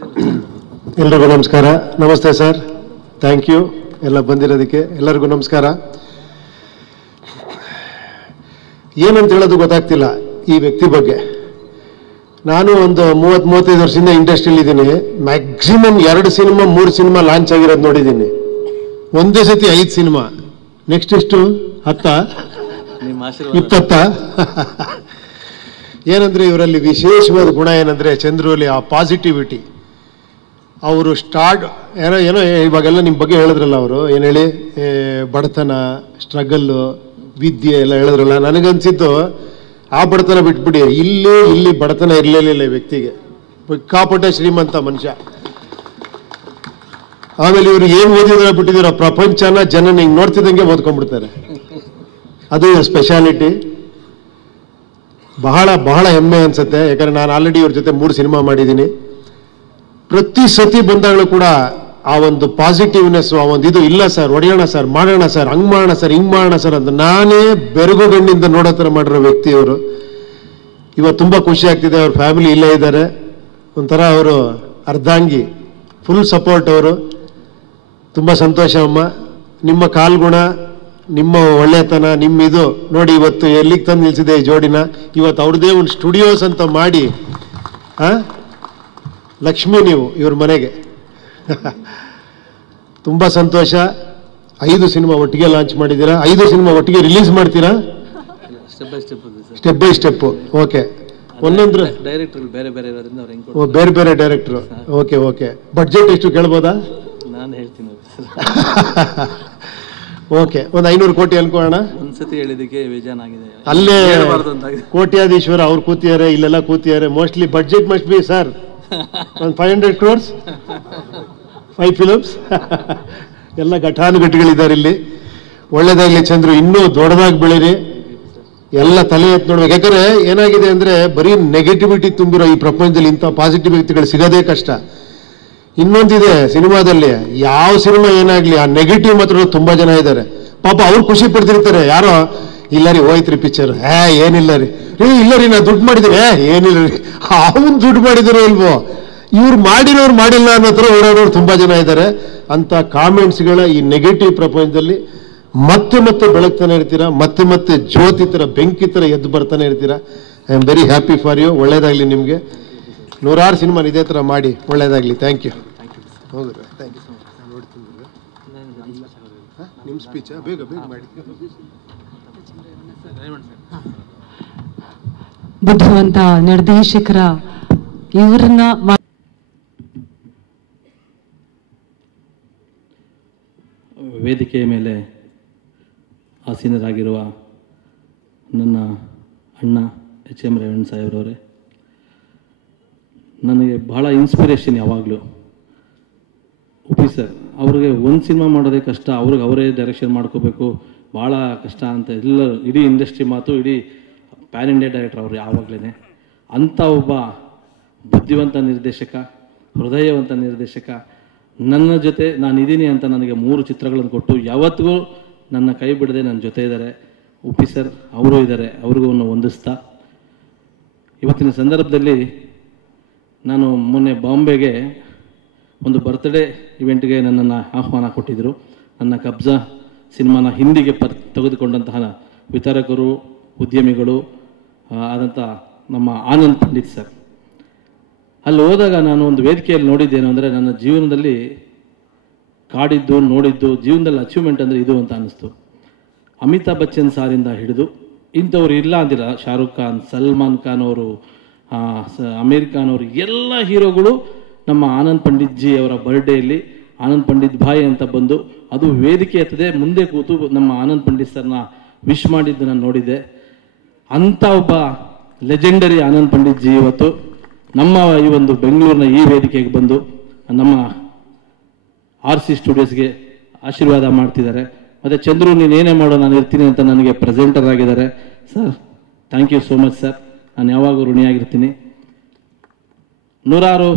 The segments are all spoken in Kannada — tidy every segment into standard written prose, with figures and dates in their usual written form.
ಎಲ್ರಿಗೂ ನಮಸ್ಕಾರ. ನಮಸ್ತೆ ಸರ್, ಥ್ಯಾಂಕ್ ಯು ಎಲ್ಲ ಬಂದಿರೋದಕ್ಕೆ. ಎಲ್ಲರಿಗೂ ನಮಸ್ಕಾರ. ಏನಂತ ಹೇಳೋದು ಗೊತ್ತಾಗ್ತಿಲ್ಲ ಈ ವ್ಯಕ್ತಿ ಬಗ್ಗೆ. ನಾನು ಒಂದು 30-35 ವರ್ಷದಿಂದ ಇಂಡಸ್ಟ್ರಿಯಲ್ಲಿ ಇದ್ದೀನಿ. ಮ್ಯಾಕ್ಸಿಮಮ್ 2 ಸಿನಿಮಾ 3 ಸಿನಿಮಾ ಲಾಂಚ್ ಆಗಿರೋದು ನೋಡಿದ್ದೀನಿ. ಒಂದೇ ಸತಿ 5 ಸಿನಿಮಾ. ನೆಕ್ಸ್ಟ್ ಎಷ್ಟು 10 20 ಏನಂದ್ರೆ ಇವರಲ್ಲಿ ವಿಶೇಷವಾದ ಗುಣ ಏನಂದ್ರೆ ಚಂದ್ರಲ್ಲಿ ಆ ಪಾಸಿಟಿವಿಟಿ. ಅವರು ಸ್ಟಾರ್ಟ್ ಏನೋ ಇವಾಗೆಲ್ಲ ನಿಮ್ಮ ಬಗ್ಗೆ ಹೇಳಿದ್ರಲ್ಲ, ಅವರು ಏನು ಹೇಳಿ ಬಡತನ, ಸ್ಟ್ರಗಲ್ಲು, ವಿದ್ಯೆ ಎಲ್ಲ ಹೇಳಿದ್ರಲ್ಲ. ನನಗನ್ಸಿದ್ದು ಆ ಬಡತನ ಬಿಟ್ಬಿಡಿ, ಇಲ್ಲಿ ಬಡತನ ಇರಲಿಲ್ಲ ಈ ವ್ಯಕ್ತಿಗೆ. ಸಿಕ್ಕಾಪಟ್ಟೆ ಶ್ರೀಮಂತ ಮನುಷ್ಯ. ಆಮೇಲೆ ಇವರು ಏನು ಓದಿದ್ರೆ ಬಿಟ್ಟಿದ್ದೀರೋ ಪ್ರಪಂಚನ ಜನ ಹಿಂಗೆ ನೋಡ್ತಿದ್ದಂಗೆ ಓದ್ಕೊಂಡ್ಬಿಡ್ತಾರೆ. ಅದು ಸ್ಪೆಷಾಲಿಟಿ. ಬಹಳ ಬಹಳ ಹೆಮ್ಮೆ ಅನ್ಸುತ್ತೆ. ಯಾಕಂದ್ರೆ ನಾನು ಆಲ್ರೆಡಿ ಇವ್ರ ಜೊತೆ 3 ಸಿನಿಮಾ ಮಾಡಿದ್ದೀನಿ. ಪ್ರತಿ ಸತಿ ಬಂದಾಗಲೂ ಕೂಡ ಆ ಒಂದು ಪಾಸಿಟಿವ್ನೆಸ್, ಆ ಒಂದು ಇದು ಇಲ್ಲ ಸರ್, ಹೊಡೆಯೋಣ ಸರ್, ಮಾಡೋಣ ಸರ್, ಹಂಗೆ ಮಾಡೋಣ ಸರ್, ಹಿಂಗೆ ಮಾಡೋಣ ಸರ್ ಅಂತ ನಾನೇ ಬೆರಗು ಗಣ್ಣಿಂದ ನೋಡೋ ಥರ ಮಾಡಿರೋ ವ್ಯಕ್ತಿ ಅವರು. ಇವತ್ತು ತುಂಬ ಖುಷಿ ಆಗ್ತಿದೆ. ಅವ್ರ ಫ್ಯಾಮಿಲಿ ಇಲ್ಲೇ ಇದ್ದಾರೆ. ಒಂಥರ ಅವರು ಅರ್ಧಾಂಗಿ, ಫುಲ್ ಸಪೋರ್ಟ್ ಅವರು. ತುಂಬ ಸಂತೋಷ ಅಮ್ಮ. ನಿಮ್ಮ ಕಾಲ್ಗುಣ, ನಿಮ್ಮ ಒಳ್ಳೆತನ, ನಿಮ್ಮ ಇದು ನೋಡಿ ಇವತ್ತು ಎಲ್ಲಿಗೆ ತಂದು ನಿಲ್ಸಿದೆ ಈ ಜೋಡಿನ. ಇವತ್ತು ಅವ್ರದ್ದೇ ಒಂದು ಸ್ಟುಡಿಯೋಸ್ ಅಂತ ಮಾಡಿ ಲಕ್ಷ್ಮಿ ನೀವು ಇವ್ರ ಮನೆಗೆ. ತುಂಬ ಸಂತೋಷ. 5 ಸಿನಿಮಾ ಒಟ್ಟಿಗೆ ಲಾಂಚ್ ಮಾಡಿದ್ದೀರಾ. 5 ಸಿನಿಮಾ ಒಟ್ಟಿಗೆ ರಿಲೀಸ್ ಮಾಡ್ತೀರಾ? Step by step. ಓಕೆ. ಒಂದೊಂದು ಬೇರೆ ಬೇರೆ ಡೈರೆಕ್ಟ್ರು. Okay okay. ಬಡ್ಜೆಟ್ ಎಷ್ಟು ಕೇಳ್ಬೋದಾ? ನಾನು ಹೇಳ್ತೀನಿ. ಓಕೆ, ಒಂದು 500 ಕೋಟಿ ಅನ್ಕೋಣ. ಒಂದ್ಸತಿ ಹೇಳಿದಕ್ಕೆ ಬೇಜಾನಾಗಿದೆ. ಅಲ್ಲೇ ಕೋಟ್ಯಾಧೀಶ್ವರ ಅವ್ರು ಕೂತಿದ್ದಾರೆ, ಇಲ್ಲೆಲ್ಲ ಕೂತಿದ್ದಾರೆ. Mostly budget must be sir ಒಂದು 500 crores 5 ಫಿಲಮ್ಸ್. ಎಲ್ಲ ಘಟಾನುಘಟಿಗಳಿದ್ದಾರೆ ಇಲ್ಲಿ. ಒಳ್ಳೇದಾಗ್ಲಿ ಚಂದ್ರು, ಇನ್ನೂ ದೊಡ್ಡದಾಗಿ ಬೆಳೀರಿ. ಎಲ್ಲ ತಲೆ ಎತ್ತು ನೋಡ್ಬೇಕು. ಯಾಕಂದ್ರೆ ಏನಾಗಿದೆ ಅಂದ್ರೆ ಬರೀ ನೆಗೆಟಿವಿಟಿ ತುಂಬಿರೋ ಈ ಪ್ರಪಂಚದಲ್ಲಿ ಇಂಥ ಪಾಸಿಟಿವ್ ವ್ಯಕ್ತಿಗಳು ಸಿಗೋದೇ ಕಷ್ಟ. ಇನ್ನೊಂದಿದೆ ಸಿನಿಮಾದಲ್ಲಿ, ಯಾವ ಸಿನಿಮಾ ಏನಾಗ್ಲಿ ಆ ನೆಗೆಟಿವ್ ಮಾತ್ರ ತುಂಬಾ ಜನ ಇದ್ದಾರೆ. ಪಾಪ ಅವ್ರು ಖುಷಿ ಪಡ್ತಿರ್ತಾರೆ. ಯಾರೋ ಇಲ್ಲ ರೀ ಹೋಯ್ತ್ರಿ ಪಿಕ್ಚರ್, ಏನಿಲ್ಲ ರೀ, ಇಲ್ಲ ರೀ ನಾ ದುಡ್ಡು ಮಾಡಿದ್ದೀನಿ, ಏನಿಲ್ಲ ರೀ, ಅವನು ದುಡ್ಡು ಮಾಡಿದಿರೋ ಇಲ್ವೋ, ಇವ್ರು ಮಾಡಿರೋರು ಮಾಡಿಲ್ಲ ಅನ್ನೋ ಥರ ಓಡಾಡೋರು ತುಂಬಾ ಜನ ಇದ್ದಾರೆ. ಅಂತ ಕಾಮೆಂಟ್ಸ್ಗಳ ಈ ನೆಗೆಟಿವ್ ಪ್ರಪಂಚದಲ್ಲಿ ಮತ್ತೆ ಮತ್ತೆ ಬೆಳಗ್ತಾನೆ ಇರ್ತೀರಾ, ಮತ್ತೆ ಮತ್ತೆ ಜ್ಯೋತಿ ಥರ ಬೆಂಕಿ ಥರ ಎದ್ದು ಬರ್ತಾನೆ ಇರ್ತೀರಾ. I am very happy for you. ಒಳ್ಳೇದಾಗ್ಲಿ ನಿಮಗೆ. 100 ಸಿನಿಮಾ ಇದೇ ಥರ ಮಾಡಿ. ಒಳ್ಳೇದಾಗ್ಲಿ. Thank you. ಹೌದು, ಥ್ಯಾಂಕ್ ಯು. ನಿಮ್ಮ ಸ್ಪೀಚ್ ಬೇಗ ಬೇಗ ಮಾಡಿ. ಬುದ್ಧಿವಂತ ನಿರ್ದೇಶಕರ ಇವ್ರನ್ನ ವೇದಿಕೆಯ ಮೇಲೆ ಆಸೀನರಾಗಿರುವ ನನ್ನ ಅಣ್ಣ HM ರೇವಣ್ಣ ಸಾಹೇಬ್ರವರೇ, ನನಗೆ ಬಹಳ ಇನ್ಸ್ಪಿರೇಷನ್ ಯಾವಾಗಲೂ. ಉಪಿ ಸರ್ ಅವ್ರಿಗೆ ಒಂದು ಸಿನಿಮಾ ಮಾಡೋದೇ ಕಷ್ಟ, ಅವ್ರಿಗೆ ಅವರೇ ಡೈರೆಕ್ಷನ್ ಮಾಡ್ಕೋಬೇಕು, ಭಾಳ ಕಷ್ಟ ಅಂತ ಎಲ್ಲ ಇಡೀ ಇಂಡಸ್ಟ್ರಿ ಮಾತು, ಇಡೀ ಪ್ಯಾನ್ ಇಂಡಿಯಾ ಡೈರೆಕ್ಟರ್ ಅವ್ರು ಯಾವಾಗಲೇ. ಅಂಥ ಒಬ್ಬ ಬುದ್ಧಿವಂತ ನಿರ್ದೇಶಕ, ಹೃದಯವಂತ ನಿರ್ದೇಶಕ ನನ್ನ ಜೊತೆ ನಾನಿದ್ದೀನಿ ಅಂತ ನನಗೆ 3 ಚಿತ್ರಗಳನ್ನು ಕೊಟ್ಟು ಯಾವತ್ತಿಗೂ ನನ್ನ ಕೈ ಬಿಡದೆ ನನ್ನ ಜೊತೆ ಇದ್ದಾರೆ. ಉಪಿ ಸರ್ ಅವರು ಇದ್ದಾರೆ, ಅವ್ರಿಗೂ ಹೊಂದಿಸ್ತಾ ಇವತ್ತಿನ ಸಂದರ್ಭದಲ್ಲಿ ನಾನು ಮೊನ್ನೆ ಬಾಂಬೆಗೆ ಒಂದು ಬರ್ತ್ಡೇ ಇವೆಂಟ್ಗೆ ನನ್ನನ್ನು ಆಹ್ವಾನ ಕೊಟ್ಟಿದ್ದರು. ನನ್ನ ಕಬ್ಜಾ ಸಿನಿಮಾನ ಹಿಂದಿಗೆ ತೆಗೆದುಕೊಂಡಂತಹ ವಿತರಕರು, ಉದ್ಯಮಿಗಳು ಆದಂಥ ನಮ್ಮ ಆನಂದ್ ಪಂಡಿತ್ ಸರ್. ಅಲ್ಲಿ ಹೋದಾಗ ನಾನು ಒಂದು ವೇದಿಕೆಯಲ್ಲಿ ನೋಡಿದ್ದೇನು ಅಂದರೆ, ನನ್ನ ಜೀವನದಲ್ಲಿ ಕಾಡಿದ್ದು ನೋಡಿದ್ದು ಜೀವನದಲ್ಲಿ ಅಚೀವ್ಮೆಂಟ್ ಅಂದರೆ ಇದು ಅಂತ ಅನ್ನಿಸ್ತು. ಅಮಿತಾಬ್ ಬಚ್ಚನ್ ಸಾರಿಂದ ಹಿಡಿದು ಇಂಥವ್ರು ಇಲ್ಲ ಅಂದಿಲ್ಲ, ಶಾರುಖ್ ಖಾನ್, ಸಲ್ಮಾನ್ ಖಾನ್ ಅವರು, ಅಮೀರ್ ಖಾನ್ ಅವರು, ಎಲ್ಲ ಹೀರೋಗಳು ನಮ್ಮ ಆನಂದ್ ಪಂಡಿತ್ ಜಿ ಅವರ ಬರ್ಡೇಯಲ್ಲಿ ಆನಂದ್ ಪಂಡಿತ್ ಭಾಯ್ ಅಂತ ಬಂದು ಅದು ವೇದಿಕೆ ಎತ್ತದೆ ಮುಂದೆ ಕೂತು ನಮ್ಮ ಆನಂದ್ ಪಂಡಿತ್ ಸರ್ನ ವಿಶ್ ಮಾಡಿದ್ದು ನಾನು ನೋಡಿದ್ದೆ. ಅಂಥ ಒಬ್ಬ ಲೆಜೆಂಡರಿ ಆನಂದ್ ಪಂಡಿತ್ ಜಿ ಇವತ್ತು ನಮ್ಮ ಈ ಒಂದು ಬೆಂಗಳೂರಿನ ಈ ವೇದಿಕೆಗೆ ಬಂದು ನಮ್ಮ RC ಸ್ಟುಡಿಯೋಸ್ಗೆ ಆಶೀರ್ವಾದ ಮಾಡ್ತಿದ್ದಾರೆ. ಮತ್ತು ಚಂದ್ರು ನೀನೇನೇ ಮಾಡೋ ನಾನು ಇರ್ತೀನಿ ಅಂತ ನನಗೆ ಪ್ರೆಸೆಂಟರ್ ಆಗಿದ್ದಾರೆ. Sir thank you so much sir, ನಾನು ಯಾವಾಗೂ ಋಣಿಯಾಗಿರ್ತೀನಿ. 100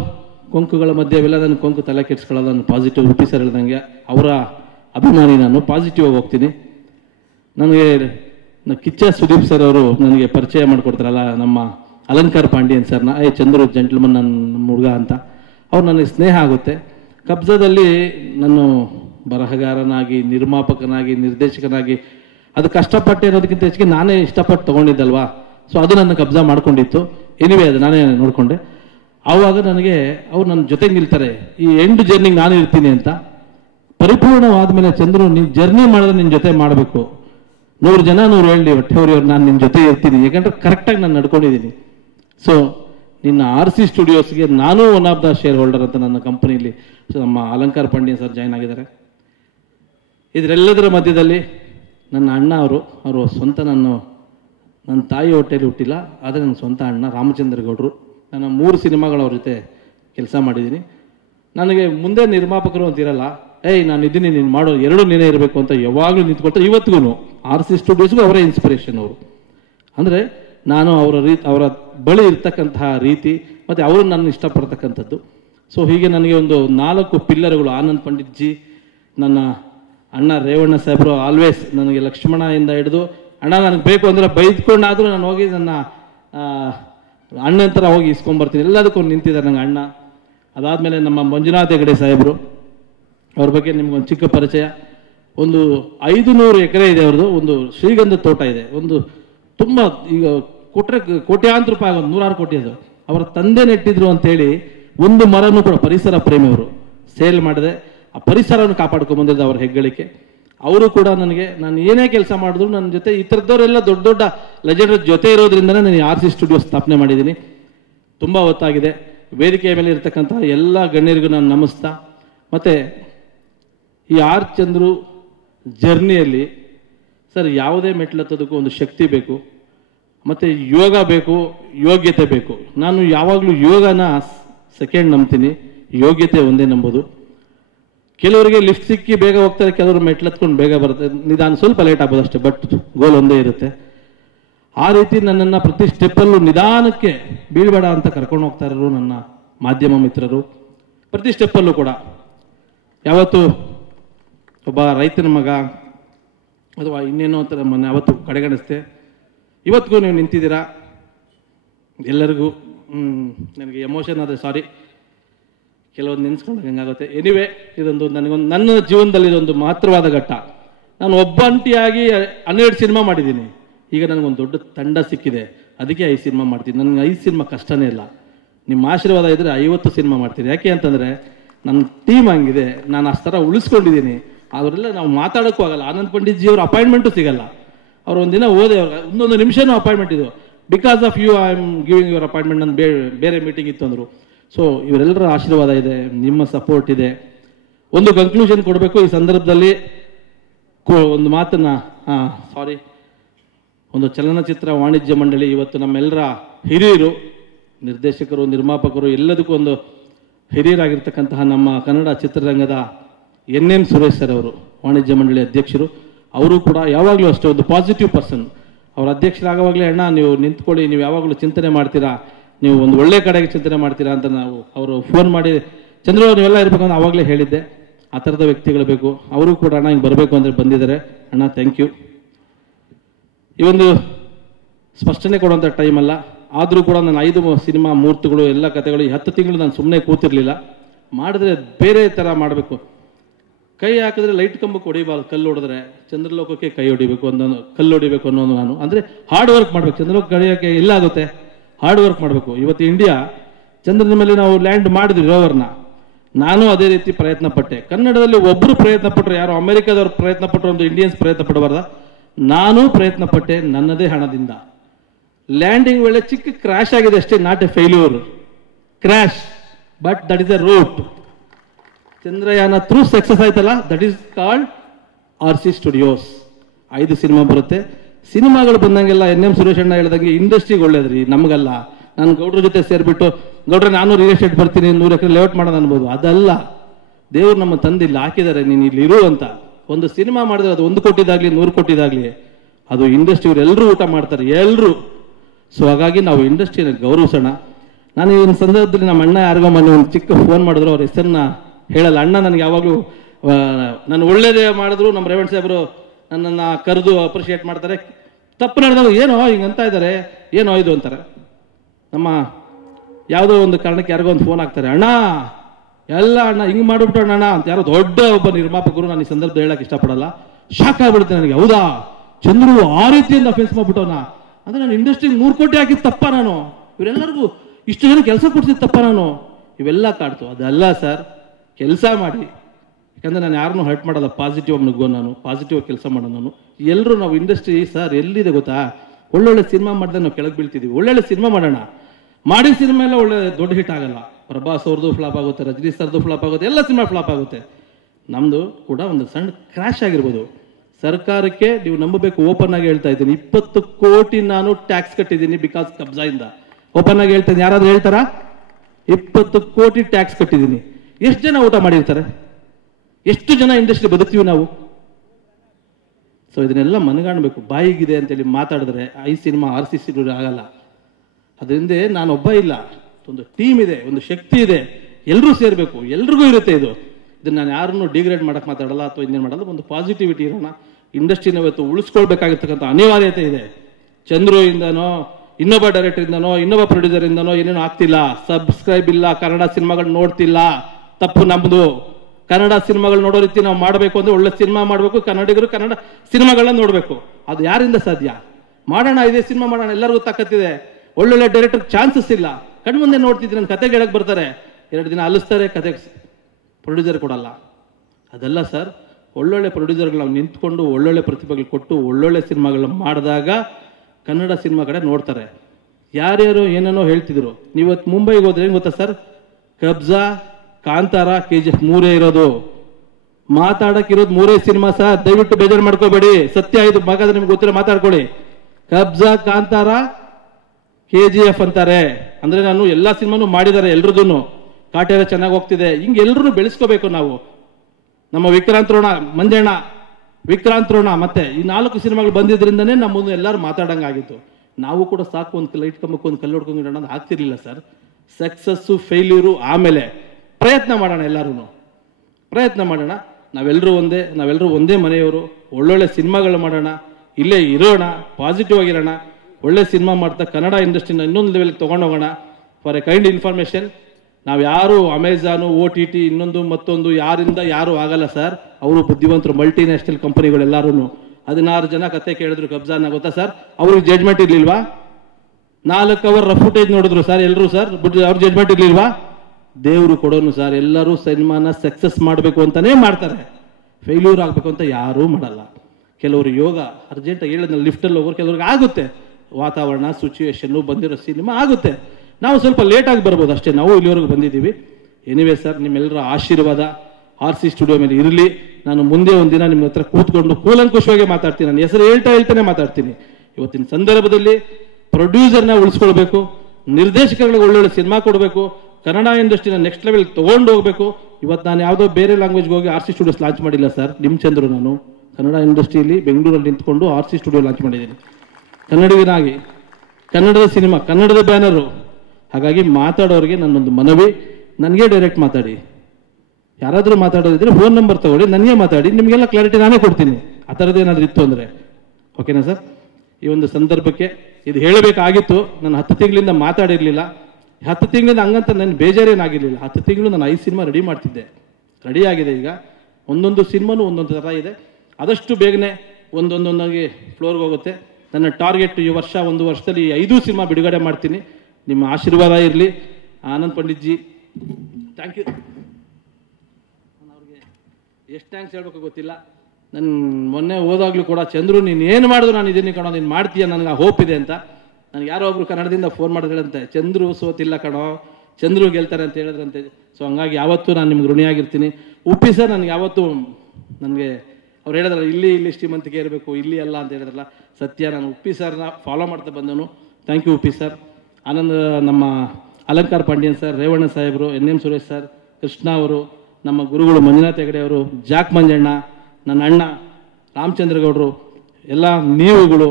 ಕೊಂಕುಗಳ ಮಧ್ಯೆ ಅವೆಲ್ಲ ನನ್ನ ಕೊಂಕು ತಲೆ ಕೆಡ್ಸ್ಕೊಳ್ಳೋದು. ನಾನು ಪಾಸಿಟಿವ್ ಉಪಿ ಸರ್ ಹೇಳ್ದಂಗೆ ಅವರ ಅಭಿಮಾನಿ, ನಾನು ಪಾಸಿಟಿವ್ ಆಗಿ ಹೋಗ್ತೀನಿ. ನನಗೆ ಕಿಚ್ಚ ಸುದೀಪ್ ಸರ್ ಅವರು ನನಗೆ ಪರಿಚಯ ಮಾಡಿಕೊಡ್ತಾರಲ್ಲ ನಮ್ಮ ಅಲಂಕಾರ್ ಪಾಂಡ್ಯನ್ ಸರ್ನ, ಚಂದ್ರು ಜೆಂಟ್ಲ್ಮನ್ ನನ್ನ ಹುಡುಗ ಅಂತ. ಅವ್ರು ನನಗೆ ಸ್ನೇಹ ಆಗುತ್ತೆ. ಕಬ್ಜಾದಲ್ಲಿ ನಾನು ಬರಹಗಾರನಾಗಿ, ನಿರ್ಮಾಪಕನಾಗಿ, ನಿರ್ದೇಶಕನಾಗಿ ಅದು ಕಷ್ಟಪಟ್ಟೆ ಅನ್ನೋದಕ್ಕಿಂತ ಹೆಚ್ಚಿಗೆ ನಾನೇ ಇಷ್ಟಪಟ್ಟು ತೊಗೊಂಡಿದ್ದಲ್ವಾ, ಸೊ ಅದು ನನ್ನ ಕಬ್ಜಾ ಮಾಡ್ಕೊಂಡಿತ್ತು. ಎನಿವೇ ಅದು ನಾನೇ ನೋಡಿಕೊಂಡೆ. ಆವಾಗ ನನಗೆ ಅವ್ರು ನನ್ನ ಜೊತೆಗೆ ನಿಲ್ತಾರೆ, ಈ ಎಂಡ್ ಜರ್ನಿಗೆ ನಾನು ಇರ್ತೀನಿ ಅಂತ. ಪರಿಪೂರ್ಣವಾದ ಮೇಲೆ ಚಂದ್ರು, ನೀನು ಜರ್ನಿ ಮಾಡಿದ್ರೆ ನಿನ್ನ ಜೊತೆ ಮಾಡಬೇಕು, 100 ಜನ 100 ಹೇಳಿ ಹೊಟ್ಟೆವ್ರಿ ಅವ್ರು ನಾನು ನಿನ್ನ ಜೊತೆ ಇರ್ತೀನಿ, ಯಾಕಂದ್ರೆ ಕರೆಕ್ಟಾಗಿ ನಾನು ನಡ್ಕೊಂಡಿದ್ದೀನಿ. ಸೊ ನಿನ್ನ RC ಸ್ಟುಡಿಯೋಸ್ಗೆ ನಾನು one of the share holder ಅಂತ ನನ್ನ ಕಂಪನಿಲಿ ನಮ್ಮ ಅಲಂಕಾರ ಪಾಂಡ್ಯ ಸರ್ ಜಾಯ್ನ್ ಆಗಿದ್ದಾರೆ. ಇದರೆಲ್ಲದರ ಮಧ್ಯದಲ್ಲಿ ನನ್ನ ಅಣ್ಣ ಅವರು ಸ್ವಂತ ನನ್ನ ತಾಯಿ ಹೊಟ್ಟೆಯಲ್ಲಿ ಹುಟ್ಟಿಲ್ಲ, ಆದರೆ ನನ್ನ ಸ್ವಂತ ಅಣ್ಣ ರಾಮಚಂದ್ರ ಗೌಡರು. ನಾನು 3 ಸಿನಿಮಾಗಳು ಅವ್ರ ಜೊತೆ ಕೆಲಸ ಮಾಡಿದ್ದೀನಿ. ನನಗೆ ಮುಂದೆ ನಿರ್ಮಾಪಕರು ಅಂತಿರಲ್ಲ, ನಾನು ಇದ್ದೀನಿ, ನೀನು ಮಾಡೋ 2 ನೀನೇ ಇರಬೇಕು ಅಂತ ಯಾವಾಗಲೂ ನಿಂತ್ಕೊಳ್ತಾರೆ. ಇವತ್ತಿಗೂ RC ಸ್ಟುಡಿಯೋಸ್ಗೂ ಅವರೇ ಇನ್ಸ್ಪಿರೇಷನ್. ಅವರು ಅಂದರೆ ನಾನು ಅವರ ಬಳಿ ಇರ್ತಕ್ಕಂತಹ ರೀತಿ ಮತ್ತು ಅವರು ನನ್ನ ಇಷ್ಟಪಡ್ತಕ್ಕಂಥದ್ದು. ಸೊ ಹೀಗೆ ನನಗೆ ಒಂದು 4 ಪಿಲ್ಲರ್ಗಳು, ಆನಂದ್ ಪಂಡಿತ್ ಜಿ, ನನ್ನ ಅಣ್ಣ ರೇವಣ್ಣ ಸಾಹೇಬರು ಆಲ್ವೇಸ್ ನನಗೆ ಲಕ್ಷ್ಮಣದಿಂದ ಹಿಡಿದು, ಅಣ್ಣ ನನಗೆ ಬೇಕು ಅಂದರೆ ಬೈದ್ಕೊಂಡಾದರೂ ನಾನು ಹೋಗಿ ನನ್ನ ಅಣ್ಣನ ಥರ ಹೋಗಿ ಇಸ್ಕೊಂಬರ್ತೀನಿ, ಎಲ್ಲದಕ್ಕೂ ನಿಂತಿದ್ದಾರೆ ನಂಗೆ ಅಣ್ಣ. ಅದಾದಮೇಲೆ ನಮ್ಮ ಮಂಜುನಾಥ್ ಹೆಗಡೆ ಸಾಹೇಬರು, ಅವ್ರ ಬಗ್ಗೆ ನಿಮ್ಗೊಂದು ಚಿಕ್ಕ ಪರಿಚಯ. ಒಂದು 500 ಎಕರೆ ಇದೆ ಅವ್ರದ್ದು, ಒಂದು ಶ್ರೀಗಂಧ ತೋಟ ಇದೆ, ಒಂದು ತುಂಬ ಈಗ ಕೊಟ್ಟರೆ ಕೋಟ್ಯಾಂತರ ರೂಪಾಯಿ, ಒಂದು 106 ಕೋಟಿ ಅದು ಅವರ ತಂದೆ ನೆಟ್ಟಿದ್ರು ಅಂತೇಳಿ. ಒಂದು ಮರನೂ ಕೂಡ ಪರಿಸರ ಪ್ರೇಮಿಯವರು ಸೇಲ್ ಮಾಡಿದೆ, ಆ ಪರಿಸರವನ್ನು ಕಾಪಾಡ್ಕೊಂಡು ಬಂದಿದ್ದು ಅವ್ರ ಹೆಗ್ಗಳಿಕೆ. ಅವರು ಕೂಡ ನನಗೆ, ನಾನು ಏನೇ ಕೆಲಸ ಮಾಡಿದ್ರು ನನ್ನ ಜೊತೆ ಈ ಥರದವರೆಲ್ಲ ದೊಡ್ಡ ದೊಡ್ಡ ಲೆಜೆಂಡ್ ಜೊತೆ ಇರೋದ್ರಿಂದನೇ ನಾನು RC ಸ್ಟುಡಿಯೋ ಸ್ಥಾಪನೆ ಮಾಡಿದ್ದೀನಿ. ತುಂಬ ಹೊತ್ತಾಗಿದೆ. ವೇದಿಕೆಯ ಮೇಲೆ ಇರ್ತಕ್ಕಂಥ ಎಲ್ಲ ಗಣ್ಯರಿಗೂ ನಾನು ನಮಿಸ್ತಾ, ಮತ್ತು ಈ ಆರ್ ಚಂದ್ರು ಜರ್ನಿಯಲ್ಲಿ ಸರ್ ಯಾವುದೇ ಮೆಟ್ಲತ್ತೋದಕ್ಕೂ ಒಂದು ಶಕ್ತಿ ಬೇಕು, ಮತ್ತು ಯೋಗ ಬೇಕು, ಯೋಗ್ಯತೆ ಬೇಕು. ನಾನು ಯಾವಾಗಲೂ ಯೋಗನ ಸೆಕೆಂಡ್ ನಂಬ್ತೀನಿ, ಯೋಗ್ಯತೆ ಒಂದೇ ನಂಬೋದು. ಕೆಲವರಿಗೆ ಲಿಫ್ಟ್ ಸಿಕ್ಕಿ ಬೇಗ ಹೋಗ್ತಾರೆ, ಕೆಲವರು ಮೆಟ್ಲತ್ಕೊಂಡು ಬೇಗ ಬರುತ್ತೆ, ನಿಧಾನ ಸ್ವಲ್ಪ ಲೇಟ್ ಆಗ್ಬೋದು ಅಷ್ಟೇ, ಬಟ್ ಗೋಲ್ ಒಂದೇ ಇರುತ್ತೆ. ಆ ರೀತಿ ನನ್ನನ್ನು ಪ್ರತಿ ಸ್ಟೆಪ್ಪಲ್ಲೂ ನಿಧಾನಕ್ಕೆ ಬೀಳ್ಬೇಡ ಅಂತ ಕರ್ಕೊಂಡು ಹೋಗ್ತಾ ಇರೋರು ನನ್ನ ಮಾಧ್ಯಮ ಮಿತ್ರರು. ಪ್ರತಿ ಸ್ಟೆಪ್ಪಲ್ಲೂ ಕೂಡ ಯಾವತ್ತು ಒಬ್ಬ ರೈತನ ಮಗ ಅಥವಾ ಇನ್ನೇನೋ ಅಂತ ನಮ್ಮನ್ನು ಯಾವತ್ತು ಕಡೆಗಣಿಸ್ತೆ. ಇವತ್ತಿಗೂ ನೀವು ನಿಂತಿದ್ದೀರಾ. ಎಲ್ಲರಿಗೂ ನನಗೆ ಎಮೋಷನ್ ಆದರೆ ಸಾರಿ, ಕೆಲವೊಂದು ನೆನೆಸ್ಕೊಂಡಾಗ ಹೆಂಗಾಗುತ್ತೆ. ಎನಿವೇ, ಇದೊಂದು ನನ್ನ ಜೀವನದಲ್ಲಿ ಇದೊಂದು ಮಹತ್ತರವಾದ ಘಟ್ಟ. ನಾನು ಒಬ್ಬಂಟಿಯಾಗಿ 12 ಸಿನಿಮಾ ಮಾಡಿದ್ದೀನಿ. ಈಗ ನನಗೊಂದು ದೊಡ್ಡ ತಂಡ ಸಿಕ್ಕಿದೆ, ಅದಕ್ಕೆ 5 ಸಿನಿಮಾ ಮಾಡ್ತೀನಿ. ನನಗೆ 5 ಸಿನಿಮಾ ಕಷ್ಟನೇ ಇಲ್ಲ. ನಿಮ್ಮ ಆಶೀರ್ವಾದ ಇದ್ದರೆ 50 ಸಿನಿಮಾ ಮಾಡ್ತೀನಿ. ಯಾಕೆ ಅಂತಂದರೆ ನನ್ನ ಟೀಮ್ ಹಂಗಿದೆ, ನಾನು ಅಷ್ಟು ಥರ ಉಳಿಸ್ಕೊಂಡಿದ್ದೀನಿ. ಅವರೆಲ್ಲ ನಾವು ಮಾತಾಡೋಕ್ಕೂ ಆಗಲ್ಲ. ಆನಂದ್ ಪಂಡಿತ್ ಜಿ ಅವ್ರ ಅಪಾಯಿಂಟ್ಮೆಂಟು ಸಿಗಲ್ಲ. ಅವ್ರು ಒಂದಿನ ಓದೆ, ಒಂದೊಂದು ನಿಮಿಷನೂ ಅಪಾಯಿಂಟ್ಮೆಂಟ್ ಇದು, because of you I am giving your appointment. ನನ್ನ ಬೇರೆ ಮೀಟಿಂಗ್ ಇತ್ತು ಅಂದರು. ಸೊ ಇವರೆಲ್ಲರ ಆಶೀರ್ವಾದ ಇದೆ, ನಿಮ್ಮ ಸಪೋರ್ಟ್ ಇದೆ. ಒಂದು ಕನ್ಕ್ಲೂಷನ್ ಕೊಡಬೇಕು ಈ ಸಂದರ್ಭದಲ್ಲಿ. ಒಂದು ಮಾತನ್ನು ಸಾರಿ, ಒಂದು ಚಲನಚಿತ್ರ ವಾಣಿಜ್ಯ ಮಂಡಳಿ ಇವತ್ತು ನಮ್ಮೆಲ್ಲರ ಹಿರಿಯರು, ನಿರ್ದೇಶಕರು, ನಿರ್ಮಾಪಕರು, ಎಲ್ಲದಕ್ಕೂ ಒಂದು ಹಿರಿಯರಾಗಿರ್ತಕ್ಕಂತಹ ನಮ್ಮ ಕನ್ನಡ ಚಿತ್ರರಂಗದ NM ಸುರೇಶ್ ಸರ್ ಅವರು ವಾಣಿಜ್ಯ ಮಂಡಳಿ ಅಧ್ಯಕ್ಷರು. ಅವರು ಕೂಡ ಯಾವಾಗಲೂ ಅಷ್ಟೇ ಒಂದು ಪಾಸಿಟಿವ್ ಪರ್ಸನ್. ಅವ್ರ ಅಧ್ಯಕ್ಷರಾಗುವಾಗಲೇ, ಅಣ್ಣ ನೀವು ನಿಂತ್ಕೊಳ್ಳಿ, ನೀವು ಯಾವಾಗಲೂ ಚಿಂತನೆ ಮಾಡ್ತೀರಾ, ನೀವು ಒಂದು ಒಳ್ಳೆ ಕಡೆಗೆ ಚಿಂತನೆ ಮಾಡ್ತೀರಾ ಅಂತ ಅವರು ಫೋನ್ ಮಾಡಿ, ಚಂದ್ರು ನೀವೆಲ್ಲ ಇರಬೇಕು ಅಂತ ಆವಾಗಲೇ ಹೇಳಿದ್ದೆ. ಆ ಥರದ ವ್ಯಕ್ತಿಗಳು ಬೇಕು. ಅವರು ಕೂಡ ಅಣ್ಣ ಹಿಂಗೆ ಬರಬೇಕು ಅಂದರೆ ಬಂದಿದ್ದಾರೆ. ಅಣ್ಣ ಥ್ಯಾಂಕ್ ಯು. ಈ ಒಂದು ಸ್ಪಷ್ಟನೆ ಕೊಡುವಂಥ ಟೈಮ್ ಅಲ್ಲ, ಆದರೂ ಕೂಡ ನಾನು 5 ಸಿನಿಮಾ ಮೂರ್ತಿಗಳು, ಎಲ್ಲ ಕಥೆಗಳು, 10 ತಿಂಗಳು ನಾನು ಸುಮ್ಮನೆ ಕೂತಿರ್ಲಿಲ್ಲ. ಮಾಡಿದ್ರೆ ಬೇರೆ ಥರ ಮಾಡಬೇಕು. ಕೈ ಹಾಕಿದ್ರೆ ಲೈಟ್ ಕಂಬಕ್ಕೆ ಹೊಡಿಬಾರ್ದು, ಕಲ್ಲು ಹೊಡೆದ್ರೆ ಚಂದ್ರಲೋಕಕ್ಕೆ ಕೈ ಹೊಡಿಬೇಕು, ಕಲ್ಲು ಹೊಡಿಬೇಕು ಅನ್ನೋದು ನಾನು. ಅಂದರೆ ಹಾರ್ಡ್ ವರ್ಕ್ ಮಾಡಬೇಕು. ಚಂದ್ರಲೋಕ ಕಡಿಯೋಕ್ಕೆ ಎಲ್ಲ ಆಗುತ್ತೆ, ಹಾರ್ಡ್ ವರ್ಕ್ ಮಾಡಬೇಕು. ಇವತ್ತು ಇಂಡಿಯಾ ಚಂದ್ರನ ಮೇಲೆ ನಾವು ಲ್ಯಾಂಡ್ ಮಾಡಿದ್ವಿ ರೋವರ್ನ. ನಾನು ಅದೇ ರೀತಿ ಪ್ರಯತ್ನ ಪಟ್ಟೆ. ಕನ್ನಡದಲ್ಲಿ ಒಬ್ಬರು ಪ್ರಯತ್ನ ಪಟ್ಟರು, ಯಾರು ಅಮೆರಿಕದವ್ರು ಪ್ರಯತ್ನ ಪಟ್ಟರು, ಒಂದು ಇಂಡಿಯನ್ಸ್ ಪ್ರಯತ್ನ ಪಡಬಾರ್ದ? ನಾನು ಪ್ರಯತ್ನ ಪಟ್ಟೆ ನನ್ನದೇ ಹಣದಿಂದ. ಲ್ಯಾಂಡಿಂಗ್ ವೇಳೆ ಚಿಕ್ಕ ಕ್ರ್ಯಾಶ್ ಆಗಿದೆ ಅಷ್ಟೇ, not a failure, crash, but that is a route. Chandrayaan three success ಆಯ್ತಲ್ಲ, that is called RC Studios. 5 cinema ಬರುತ್ತೆ. ಸಿನಿಮಾಗಳು ಬಂದಂಗೆಲ್ಲ NM ಸುರೇಶ್ ಅಣ್ಣ ಹೇಳ್ದಂಗೆ ಇಂಡಸ್ಟ್ರಿಗೆ ಒಳ್ಳೇದ್ರಿ, ನಮಗಲ್ಲ. ನಾನು ಗೌಡ್ರ ಜೊತೆ ಸೇರಿಬಿಟ್ಟು, ಗೌಡ್ರೆ ನಾನು ರಿಯಲ್ ಎಸ್ಟೇಟ್ ಬರ್ತೀನಿ, 100 ಎಕರೆ ಲೇಔಟ್ ಮಾಡೋದು ಅನ್ಬೋದು. ಅದಲ್ಲ, ದೇವ್ರು ನಮ್ಮ ತಂದೆ ಇಲ್ಲಿ ಹಾಕಿದ್ದಾರೆ, ನೀನು ಇಲ್ಲಿ ಇರು ಅಂತ. ಒಂದು ಸಿನಿಮಾ ಮಾಡಿದ್ರೆ ಅದು 1 ಕೋಟಿದಾಗ್ಲಿ 100 ಕೋಟಿದಾಗ್ಲಿ ಅದು ಇಂಡಸ್ಟ್ರಿ, ಇವರೆಲ್ಲರೂ ಊಟ ಮಾಡ್ತಾರೆ, ಎಲ್ಲರೂ. ಸೊ ಹಾಗಾಗಿ ನಾವು ಇಂಡಸ್ಟ್ರಿನ ಗೌರವಿಸೋಣ. ನಾನು ಈ ಒಂದು ಸಂದರ್ಭದಲ್ಲಿ ನಮ್ಮ ಅಣ್ಣ ಯಾರಿಗೋ ಮೊನ್ನೆ ಒಂದು ಚಿಕ್ಕ ಫೋನ್ ಮಾಡಿದ್ರು, ಅವ್ರ ಹೆಸರನ್ನ ಹೇಳಲ್ಲ. ಅಣ್ಣ ನನಗೆ ಯಾವಾಗಲೂ ನಾನು ಒಳ್ಳೇದೇ ಮಾಡಿದ್ರು ನಮ್ಮ ರೇವಣ್ ಸಾಹೇಬರು ನನ್ನನ್ನು ಕರೆದು ಅಪ್ರಿಷಿಯೇಟ್ ಮಾಡ್ತಾರೆ. ತಪ್ಪು ನಡೆದಾಗ ಏನೋ ಹಿಂಗಂತ ಇದ್ದಾರೆ, ಏನೋ ಇದು ಅಂತಾರೆ. ನಮ್ಮ ಯಾವುದೋ ಒಂದು ಕಾರಣಕ್ಕೆ ಯಾರಿಗೋ ಒಂದು ಫೋನ್ ಹಾಕ್ತಾರೆ, ಅಣ್ಣ ಎಲ್ಲ ಅಣ್ಣ ಹಿಂಗೆ ಮಾಡಿಬಿಟ್ಟು ಅಣ್ಣ ಅಂತ ಯಾರೋ ದೊಡ್ಡ ಒಬ್ಬ ನಿರ್ಮಾಪಕರು ನಾನು ಈ ಸಂದರ್ಭ ಹೇಳಕ್ಕೆ ಇಷ್ಟಪಡಲ್ಲ, ಶಾಕ್ ಆಗ್ಬಿಡುತ್ತೆ ನನಗೆ. ಹೌದಾ, ಚಂದ್ರು ಆ ರೀತಿಯಿಂದ ಅಫೆನ್ಸ್ ಮಾಡ್ಬಿಟ್ಟವನ ಅಂದ್ರೆ ನಾನು ಇಂಡಸ್ಟ್ರಿಗೆ 3 ಕೋಟಿ ಹಾಕಿದ್ ತಪ್ಪ, ನಾನು ಇವರೆಲ್ಲರಿಗೂ ಇಷ್ಟು ಜನ ಕೆಲಸ ಕೊಡ್ತಿದ್ ತಪ್ಪ ನಾನು, ಇವೆಲ್ಲ ಕಾಡ್ತು. ಅದಲ್ಲ ಸರ್, ಕೆಲಸ ಮಾಡಿ. ಯಾಕಂದ್ರೆ ನಾನು ಯಾರನ್ನೂ ಹರ್ಟ್ ಮಾಡಲ್ಲ, ಪಾಸಿಟಿವ್ ಆಗಿ ನುಗ್ಗೋ, ನಾನು ಪಾಸಿಟಿವ್ ಆಗಿ ಕೆಲಸ ಮಾಡೋ ನಾನು. ಎಲ್ಲರೂ ನಾವು ಇಂಡಸ್ಟ್ರಿ ಸರ್ ಎಲ್ಲಿದೆ ಗೊತ್ತಾ, ಒಳ್ಳೊಳ್ಳೆ ಸಿನಿಮಾ ಮಾಡಿದ್ರೆ ನಾವು ಕೆಳಗೆ ಬೀಳ್ತಿದ್ದೀವಿ. ಒಳ್ಳೊಳ್ಳೆ ಸಿನಿಮಾ ಮಾಡೋಣ, ಮಾಡಿದ ಸಿನಿಮಾ ಎಲ್ಲ ಒಳ್ಳೆ ದೊಡ್ಡ ಹಿಟ್ ಆಗಲ್ಲ. ಪ್ರಭಾಸ್ ಅವ್ರದ್ದು ಫ್ಲಾಪ್ ಆಗುತ್ತೆ, ರಜನಿ ಸರ್ದು ಫ್ಲಾಪ್ ಆಗುತ್ತೆ, ಎಲ್ಲ ಸಿನಿಮಾ ಫ್ಲಾಪ್ ಆಗುತ್ತೆ. ನಮ್ಮದು ಕೂಡ ಒಂದು ಸಣ್ಣ ಕ್ರ್ಯಾಶ್ ಆಗಿರ್ಬೋದು. ಸರ್ಕಾರಕ್ಕೆ ನೀವು ನಂಬಬೇಕು, ಓಪನ್ ಆಗಿ ಹೇಳ್ತಾ ಇದ್ದೀನಿ, 20 ಕೋಟಿ ನಾನು ಟ್ಯಾಕ್ಸ್ ಕಟ್ಟಿದ್ದೀನಿ ಬಿಕಾಸ್ ಕಬ್ಜಾ ಇಂದ. ಓಪನ್ ಆಗಿ ಹೇಳ್ತಾ ಇದ್ದೀನಿ, ಯಾರಾದ್ರೂ ಹೇಳ್ತಾರಾ? 20 ಕೋಟಿ ಟ್ಯಾಕ್ಸ್ ಕಟ್ಟಿದ್ದೀನಿ. ಎಷ್ಟು ಜನ ಊಟ ಮಾಡಿರ್ತಾರೆ? ಎಷ್ಟು ಜನ ಇಂಡಸ್ಟ್ರಿ ಬದುಕ್ತೀವಿ ನಾವು? ಸೊ ಇದನ್ನೆಲ್ಲ ಮನಗಾಣಬೇಕು. ಬಾಯಿಗಿದೆ ಅಂತೇಳಿ ಮಾತಾಡಿದ್ರೆ ಈ ಸಿನಿಮಾ RC ಸ್ಟುಡಿಯೋ ಆಗಲ್ಲ. ಅದರಿಂದ ನಾನೊಬ್ಬ ಇಲ್ಲ, ಒಂದು ಟೀಮ್ ಇದೆ, ಒಂದು ಶಕ್ತಿ ಇದೆ, ಎಲ್ಲರೂ ಸೇರಬೇಕು, ಎಲ್ರಿಗೂ ಇರುತ್ತೆ ಇದು. ಇದನ್ನ ನಾನು ಯಾರನ್ನು ಡಿಗ್ರೇಡ್ ಮಾಡಕ್ಕೆ ಮಾತಾಡಲ್ಲ ಅಥವಾ ಇನ್ನೇನು ಮಾಡಲ್ಲ. ಒಂದು ಪಾಸಿಟಿವಿಟಿ ಇರೋಣ. ಇಂಡಸ್ಟ್ರಿನ ಇವತ್ತು ಉಳಿಸ್ಕೊಳ್ಬೇಕಾಗಿರ್ತಕ್ಕಂಥ ಅನಿವಾರ್ಯತೆ ಇದೆ. ಚಂದ್ರು ಇಂದನೋ, ಇನ್ನೊಬ್ಬ ಡೈರೆಕ್ಟರ್ ಇಂದನೋ, ಇನ್ನೊಬ್ಬ ಪ್ರೊಡ್ಯೂಸರ್ ಇಂದನೋ ಏನೇನೋ ಆಗ್ತಿಲ್ಲ. ಸಬ್ಸ್ಕ್ರೈಬ್ ಇಲ್ಲ, ಕನ್ನಡ ಸಿನಿಮಾಗಳು ನೋಡ್ತಿಲ್ಲ, ತಪ್ಪು ನಮ್ದು. ಕನ್ನಡ ಸಿನಿಮಾಗಳು ನೋಡೋ ರೀತಿ ನಾವು ಮಾಡಬೇಕು ಅಂದ್ರೆ ಒಳ್ಳೆ ಸಿನಿಮಾ ಮಾಡಬೇಕು, ಕನ್ನಡಿಗರು ಕನ್ನಡ ಸಿನಿಮಾಗಳನ್ನ ನೋಡಬೇಕು. ಅದು ಯಾರಿಂದ ಸಾಧ್ಯ? ಮಾಡೋಣ, ಇದೇ ಸಿನಿಮಾ ಮಾಡೋಣ, ಎಲ್ಲರಿಗೂ ತಾಕತ್ತಿದೆ. ಒಳ್ಳೊಳ್ಳೆ ಡೈರೆಕ್ಟರ್ ಚಾನ್ಸಸ್ ಇಲ್ಲ, ಕಣ್ಮುಂದೆ ನೋಡ್ತಿದ್ದೀನಿ. ನನ್ನ ಕತೆ ಹೇಳಕ್ ಬರ್ತಾರೆ, 2 ದಿನ ಅಲಿಸ್ತಾರೆ, ಕತೆ ಪ್ರೊಡ್ಯೂಸರ್ ಕೊಡಲ್ಲ. ಅದಲ್ಲ ಸರ್, ಒಳ್ಳೊಳ್ಳೆ ಪ್ರೊಡ್ಯೂಸರ್ಗಳು ನಾವು ನಿಂತ್ಕೊಂಡು ಒಳ್ಳೊಳ್ಳೆ ಪ್ರತಿಭೆಗಳು ಕೊಟ್ಟು ಒಳ್ಳೊಳ್ಳೆ ಸಿನಿಮಾಗಳನ್ನ ಮಾಡಿದಾಗ ಕನ್ನಡ ಸಿನಿಮಾ ಕಡೆ ನೋಡ್ತಾರೆ. ಯಾರ್ಯಾರು ಏನೇನೋ ಹೇಳ್ತಿದ್ರು. ನೀವತ್ತು ಮುಂಬೈಗೆ ಹೋದ್ರೆ ಏನು ಗೊತ್ತಾ ಸರ್, ಕಬ್ಜಾ, ಕಾಂತಾರ, KGF 3 ಇರೋದು. ಮಾತಾಡಕ್ಕಿರೋದು 3 ಸಿನಿಮಾ ಸರ್, ದಯವಿಟ್ಟು ಬೇಜಾರು ಮಾಡ್ಕೋಬೇಡಿ. ಸತ್ಯ ಇದು, ಹಾಗಾದ್ರೆ ನಿಮ್ಗೆ ಗೊತ್ತಿರೋ ಮಾತಾಡ್ಕೊಳ್ಳಿ. ಕಬ್ಜಾ, ಕಾಂತಾರ, KGF ಅಂತಾರೆ. ಅಂದ್ರೆ ನಾನು ಎಲ್ಲಾ ಸಿನಿಮಾನು ಮಾಡಿದ್ದಾರೆ, ಎಲ್ರದೂನು ಕಾಟೇರ ಚೆನ್ನಾಗಿ ಹೋಗ್ತಿದೆ. ಹಿಂಗೆ ಎಲ್ರು ಬೆಳೆಸ್ಕೋಬೇಕು ನಾವು. ನಮ್ಮ ವಿಕ್ರಾಂತ್ ರೋಣ, ಮಂಜಣ್ಣ, ವಿಕ್ರಾಂತ್ ರೋಣ ಮತ್ತೆ ಈ 4 ಸಿನಿಮಾಗಳು ಬಂದಿದ್ರಿಂದನೇ ನಮ್ಮ ಮುಂದೆ ಎಲ್ಲರೂ ಮಾತಾಡಂಗಾಗಿತ್ತು. ನಾವು ಕೂಡ ಸಾಕು ಒಂದು ಲೈಟ್ ಕಂಬಕ್ಕೆ ಒಂದು ಕಲ್ಲು ಹೊಡ್ಕೊಂಡು ಅನ್ನೋದು ಆಗ್ತಿರ್ಲಿಲ್ಲ ಸರ್. ಸಕ್ಸಸ್ಸು ಫೇಲ್ಯೂರು ಆಮೇಲೆ. ಪ್ರಯತ್ನ ಮಾಡೋಣ, ಎಲ್ಲರೂ ಪ್ರಯತ್ನ ಮಾಡೋಣ. ನಾವೆಲ್ಲರೂ ಒಂದೇ ಮನೆಯವರು. ಒಳ್ಳೊಳ್ಳೆ ಸಿನಿಮಾಗಳು ಮಾಡೋಣ, ಇಲ್ಲೇ ಇರೋಣ, ಪಾಸಿಟಿವ್ ಆಗಿರೋಣ, ಒಳ್ಳೆ ಸಿನಿಮಾ ಮಾಡ್ತಾ ಕನ್ನಡ ಇಂಡಸ್ಟ್ರಿನ ಇನ್ನೊಂದು ಲೆವೆಲ್ಗೆ ತೊಗೊಂಡೋಗೋಣ. ಫಾರ್ ಎ ಕೈಂಡ್ ಇನ್ಫಾರ್ಮೇಶನ್, ನಾವು ಯಾರು ಅಮೆಜಾನು, OTT ಇನ್ನೊಂದು ಮತ್ತೊಂದು ಯಾರಿಂದ ಯಾರು ಆಗಲ್ಲ ಸರ್. ಅವರು ಬುದ್ಧಿವಂತರು, ಮಲ್ಟಿನ್ಯಾಷನಲ್ ಕಂಪನಿಗಳೆಲ್ಲರೂ. 16 ಜನ ಕತೆ ಕೇಳಿದ್ರು ಕಬ್ಜಾನ, ಗೊತ್ತಾ ಸರ್? ಅವ್ರಿಗೆ ಜಡ್ಜ್ಮೆಂಟ್ ಇರ್ಲಿಲ್ವಾ? 4 ಅವರ್ ಫುಟೇಜ್ ನೋಡಿದ್ರು ಸರ್ ಎಲ್ಲರೂ ಸರ್, ಅವ್ರ ಜಡ್ಜ್ಮೆಂಟ್ ಇರ್ಲಿಲ್ವಾ? ದೇವರು ಕೊಡೋನು ಸರ್. ಎಲ್ಲರೂ ಸಿನಿಮಾನ ಸಕ್ಸಸ್ ಮಾಡಬೇಕು ಅಂತಾನೆ ಮಾಡ್ತಾರೆ, ಫೇಲ್ಯೂರ್ ಆಗಬೇಕು ಅಂತ ಯಾರೂ ಮಾಡಲ್ಲ. ಕೆಲವರು ಯೋಗ ಅರ್ಜೆಂಟ್ ಹೇಳಿದ್ನಲ್ಲಿ ಲಿಫ್ಟಲ್ಲಿ ಹೋಗೋರು, ಕೆಲವ್ರಿಗೆ ಆಗುತ್ತೆ, ವಾತಾವರಣ ಸಿಚುವೇಶನ್ನು ಬಂದಿರೋ ಸಿನಿಮಾ ಆಗುತ್ತೆ. ನಾವು ಸ್ವಲ್ಪ ಲೇಟಾಗಿ ಬರ್ಬೋದು ಅಷ್ಟೇ, ನಾವು ಇಲ್ಲಿವರೆಗೂ ಬಂದಿದ್ದೀವಿ. ಎನಿವೇ ಸರ್, ನಿಮ್ಮೆಲ್ಲರ ಆಶೀರ್ವಾದ RC ಸ್ಟುಡಿಯೋ ಮೇಲೆ ಇರಲಿ. ನಾನು ಮುಂದೆ ಒಂದಿನ ನಿಮ್ಮ ಹತ್ರ ಕೂತ್ಕೊಂಡು ಕೂಲಂಕುಷವಾಗಿ ಮಾತಾಡ್ತೀನಿ. ನನ್ನ ಹೆಸರು ಹೇಳ್ತಾನೆ ಮಾತಾಡ್ತೀನಿ. ಇವತ್ತಿನ ಸಂದರ್ಭದಲ್ಲಿ ಪ್ರೊಡ್ಯೂಸರ್ನ ಉಳಿಸ್ಕೊಳ್ಬೇಕು, ನಿರ್ದೇಶಕರಿಗೆ ಒಳ್ಳೊಳ್ಳೆ ಸಿನಿಮಾ ಕೊಡಬೇಕು, ಕನ್ನಡ ಇಂಡಸ್ಟ್ರಿನ ನೆಕ್ಸ್ಟ್ ಲೆವೆಲ್ ತೊಗೊಂಡು ಹೋಗ್ಬೇಕು. ಇವತ್ತು ನಾನು ಯಾವುದೋ ಬೇರೆ ಲ್ಯಾಂಗ್ವೇಜ್ಗೆ ಹೋಗಿ RC ಸ್ಟುಡಿಯೋಸ್ ಲಾಂಚ್ ಮಾಡಿಲ್ಲ ಸರ್. ನಿಮ್ಮ ಚಂದ್ರು ನಾನು ಕನ್ನಡ ಇಂಡಸ್ಟ್ರಿಯಲ್ಲಿ ಬೆಂಗಳೂರಲ್ಲಿ ನಿಂತ್ಕೊಂಡು RC ಸ್ಟುಡಿಯೋ ಲಾಂಚ್ ಮಾಡಿದ್ದೀನಿ, ಕನ್ನಡಿಗನಾಗಿ. ಕನ್ನಡದ ಸಿನಿಮಾ, ಕನ್ನಡದ ಬ್ಯಾನರು. ಹಾಗಾಗಿ ಮಾತಾಡೋರಿಗೆ ನನ್ನೊಂದು ಮನವಿ, ನನಗೆ ಡೈರೆಕ್ಟ್ ಮಾತಾಡಿ. ಯಾರಾದರೂ ಮಾತಾಡೋದಿದ್ರೆ ಫೋನ್ ನಂಬರ್ ತಗೊಳ್ಳಿ, ನನಗೆ ಮಾತಾಡಿ, ನಿಮಗೆಲ್ಲ ಕ್ಲಾರಿಟಿ ನಾನೇ ಕೊಡ್ತೀನಿ. ಆ ಥರದ್ದು ಏನಾದರೂ ಇತ್ತು ಅಂದರೆ. ಓಕೆನಾ ಸರ್? ಈ ಒಂದು ಸಂದರ್ಭಕ್ಕೆ ಇದು ಹೇಳಬೇಕಾಗಿತ್ತು. ನಾನು 10 ತಿಂಗಳಿಂದ ಮಾತಾಡಿರಲಿಲ್ಲ. 10 ತಿಂಗಳಿಂದ ಹಂಗಂತ ನನ್ನ ಬೇಜಾರೇನಾಗಿರಲಿಲ್ಲ. 10 ತಿಂಗಳು ನಾನು 5 ಸಿನಿಮಾ ರೆಡಿ ಮಾಡ್ತಿದ್ದೆ. ರೆಡಿ ಆಗಿದೆ ಈಗ. ಒಂದೊಂದು ಸಿನಿಮಾನು ಒಂದೊಂದು ಥರ ಇದೆ. ಆದಷ್ಟು ಬೇಗನೆ ಒಂದೊಂದೊಂದಾಗಿ ಫ್ಲೋರ್ಗೆ ಹೋಗುತ್ತೆ. ನನ್ನ ಟಾರ್ಗೆಟ್ ಈ ವರ್ಷ, 1 ವರ್ಷದಲ್ಲಿ 5 ಸಿನಿಮಾ ಬಿಡುಗಡೆ ಮಾಡ್ತೀನಿ. ನಿಮ್ಮ ಆಶೀರ್ವಾದ ಇರಲಿ. Anand Pandit ji, thank you. ನಾನು ಅವ್ರಿಗೆ ಎಷ್ಟು ಥ್ಯಾಂಕ್ಸ್ ಹೇಳ್ಬೇಕು ಗೊತ್ತಿಲ್ಲ. ನನ್ನ ಮೊನ್ನೆ ಹೋದಾಗ್ಲೂ ಕೂಡ, ಚಂದ್ರು ನೀನು ಏನು ಮಾಡಿದ್ರು ನಾನು ಇದೀನಿ ಕಣೋ, ನೀನು ಮಾಡ್ತೀಯ, ನನಗೆ ಆ ಹೋಪ್ ಇದೆ ಅಂತ. ನನಗೆ ಯಾರೋ ಒಬ್ರು ಕನ್ನಡದಿಂದ ಫೋನ್ ಮಾಡಿದ್ರಂತೆ, ಚಂದ್ರು ಸೋತಿಲ್ಲ ಕಣೋ, ಚಂದ್ರು ಗೆಲ್ತಾರೆ ಅಂತ ಹೇಳಿದ್ರಂತೆ. ಸೊ ಹಂಗಾಗಿ ಯಾವತ್ತೂ ನಾನು ನಿಮ್ಗೆ ಋಣಿಯಾಗಿರ್ತೀನಿ. ಉಪ್ಪಿ ಸರ್ ನನಗೆ ಯಾವತ್ತೂ, ನನಗೆ ಅವ್ರು ಹೇಳಿದ್ರಲ್ಲ ಇಲ್ಲಿ ಶ್ರೀಮಂತಿಕೆ ಇರಬೇಕು, ಇಲ್ಲಿ ಅಲ್ಲ ಅಂತ ಹೇಳಿದ್ರಲ್ಲ, ಸತ್ಯ. ನಾನು ಉಪ್ಪಿ ಸರ್ನ ಫಾಲೋ ಮಾಡ್ತಾ ಬಂದನು. Thank you Uppi sir. Anand, ನಮ್ಮ ಅಲಂಕಾರ್ ಪಾಂಡ್ಯನ್ ಸರ್, ರೇವಣ್ಣ ಸಾಹೇಬರು, NM ಸುರೇಶ್ ಸರ್, ಕೃಷ್ಣ ಅವರು, ನಮ್ಮ ಗುರುಗಳು ಮಂಜುನಾಥ್ ಹೆಗಡೆ ಅವರು, ಜಾಕ್ ಮಂಜಣ್ಣ, ನನ್ನ ಅಣ್ಣ ರಾಮಚಂದ್ರ ಗೌಡರು, ಎಲ್ಲ ನೀವುಗಳು,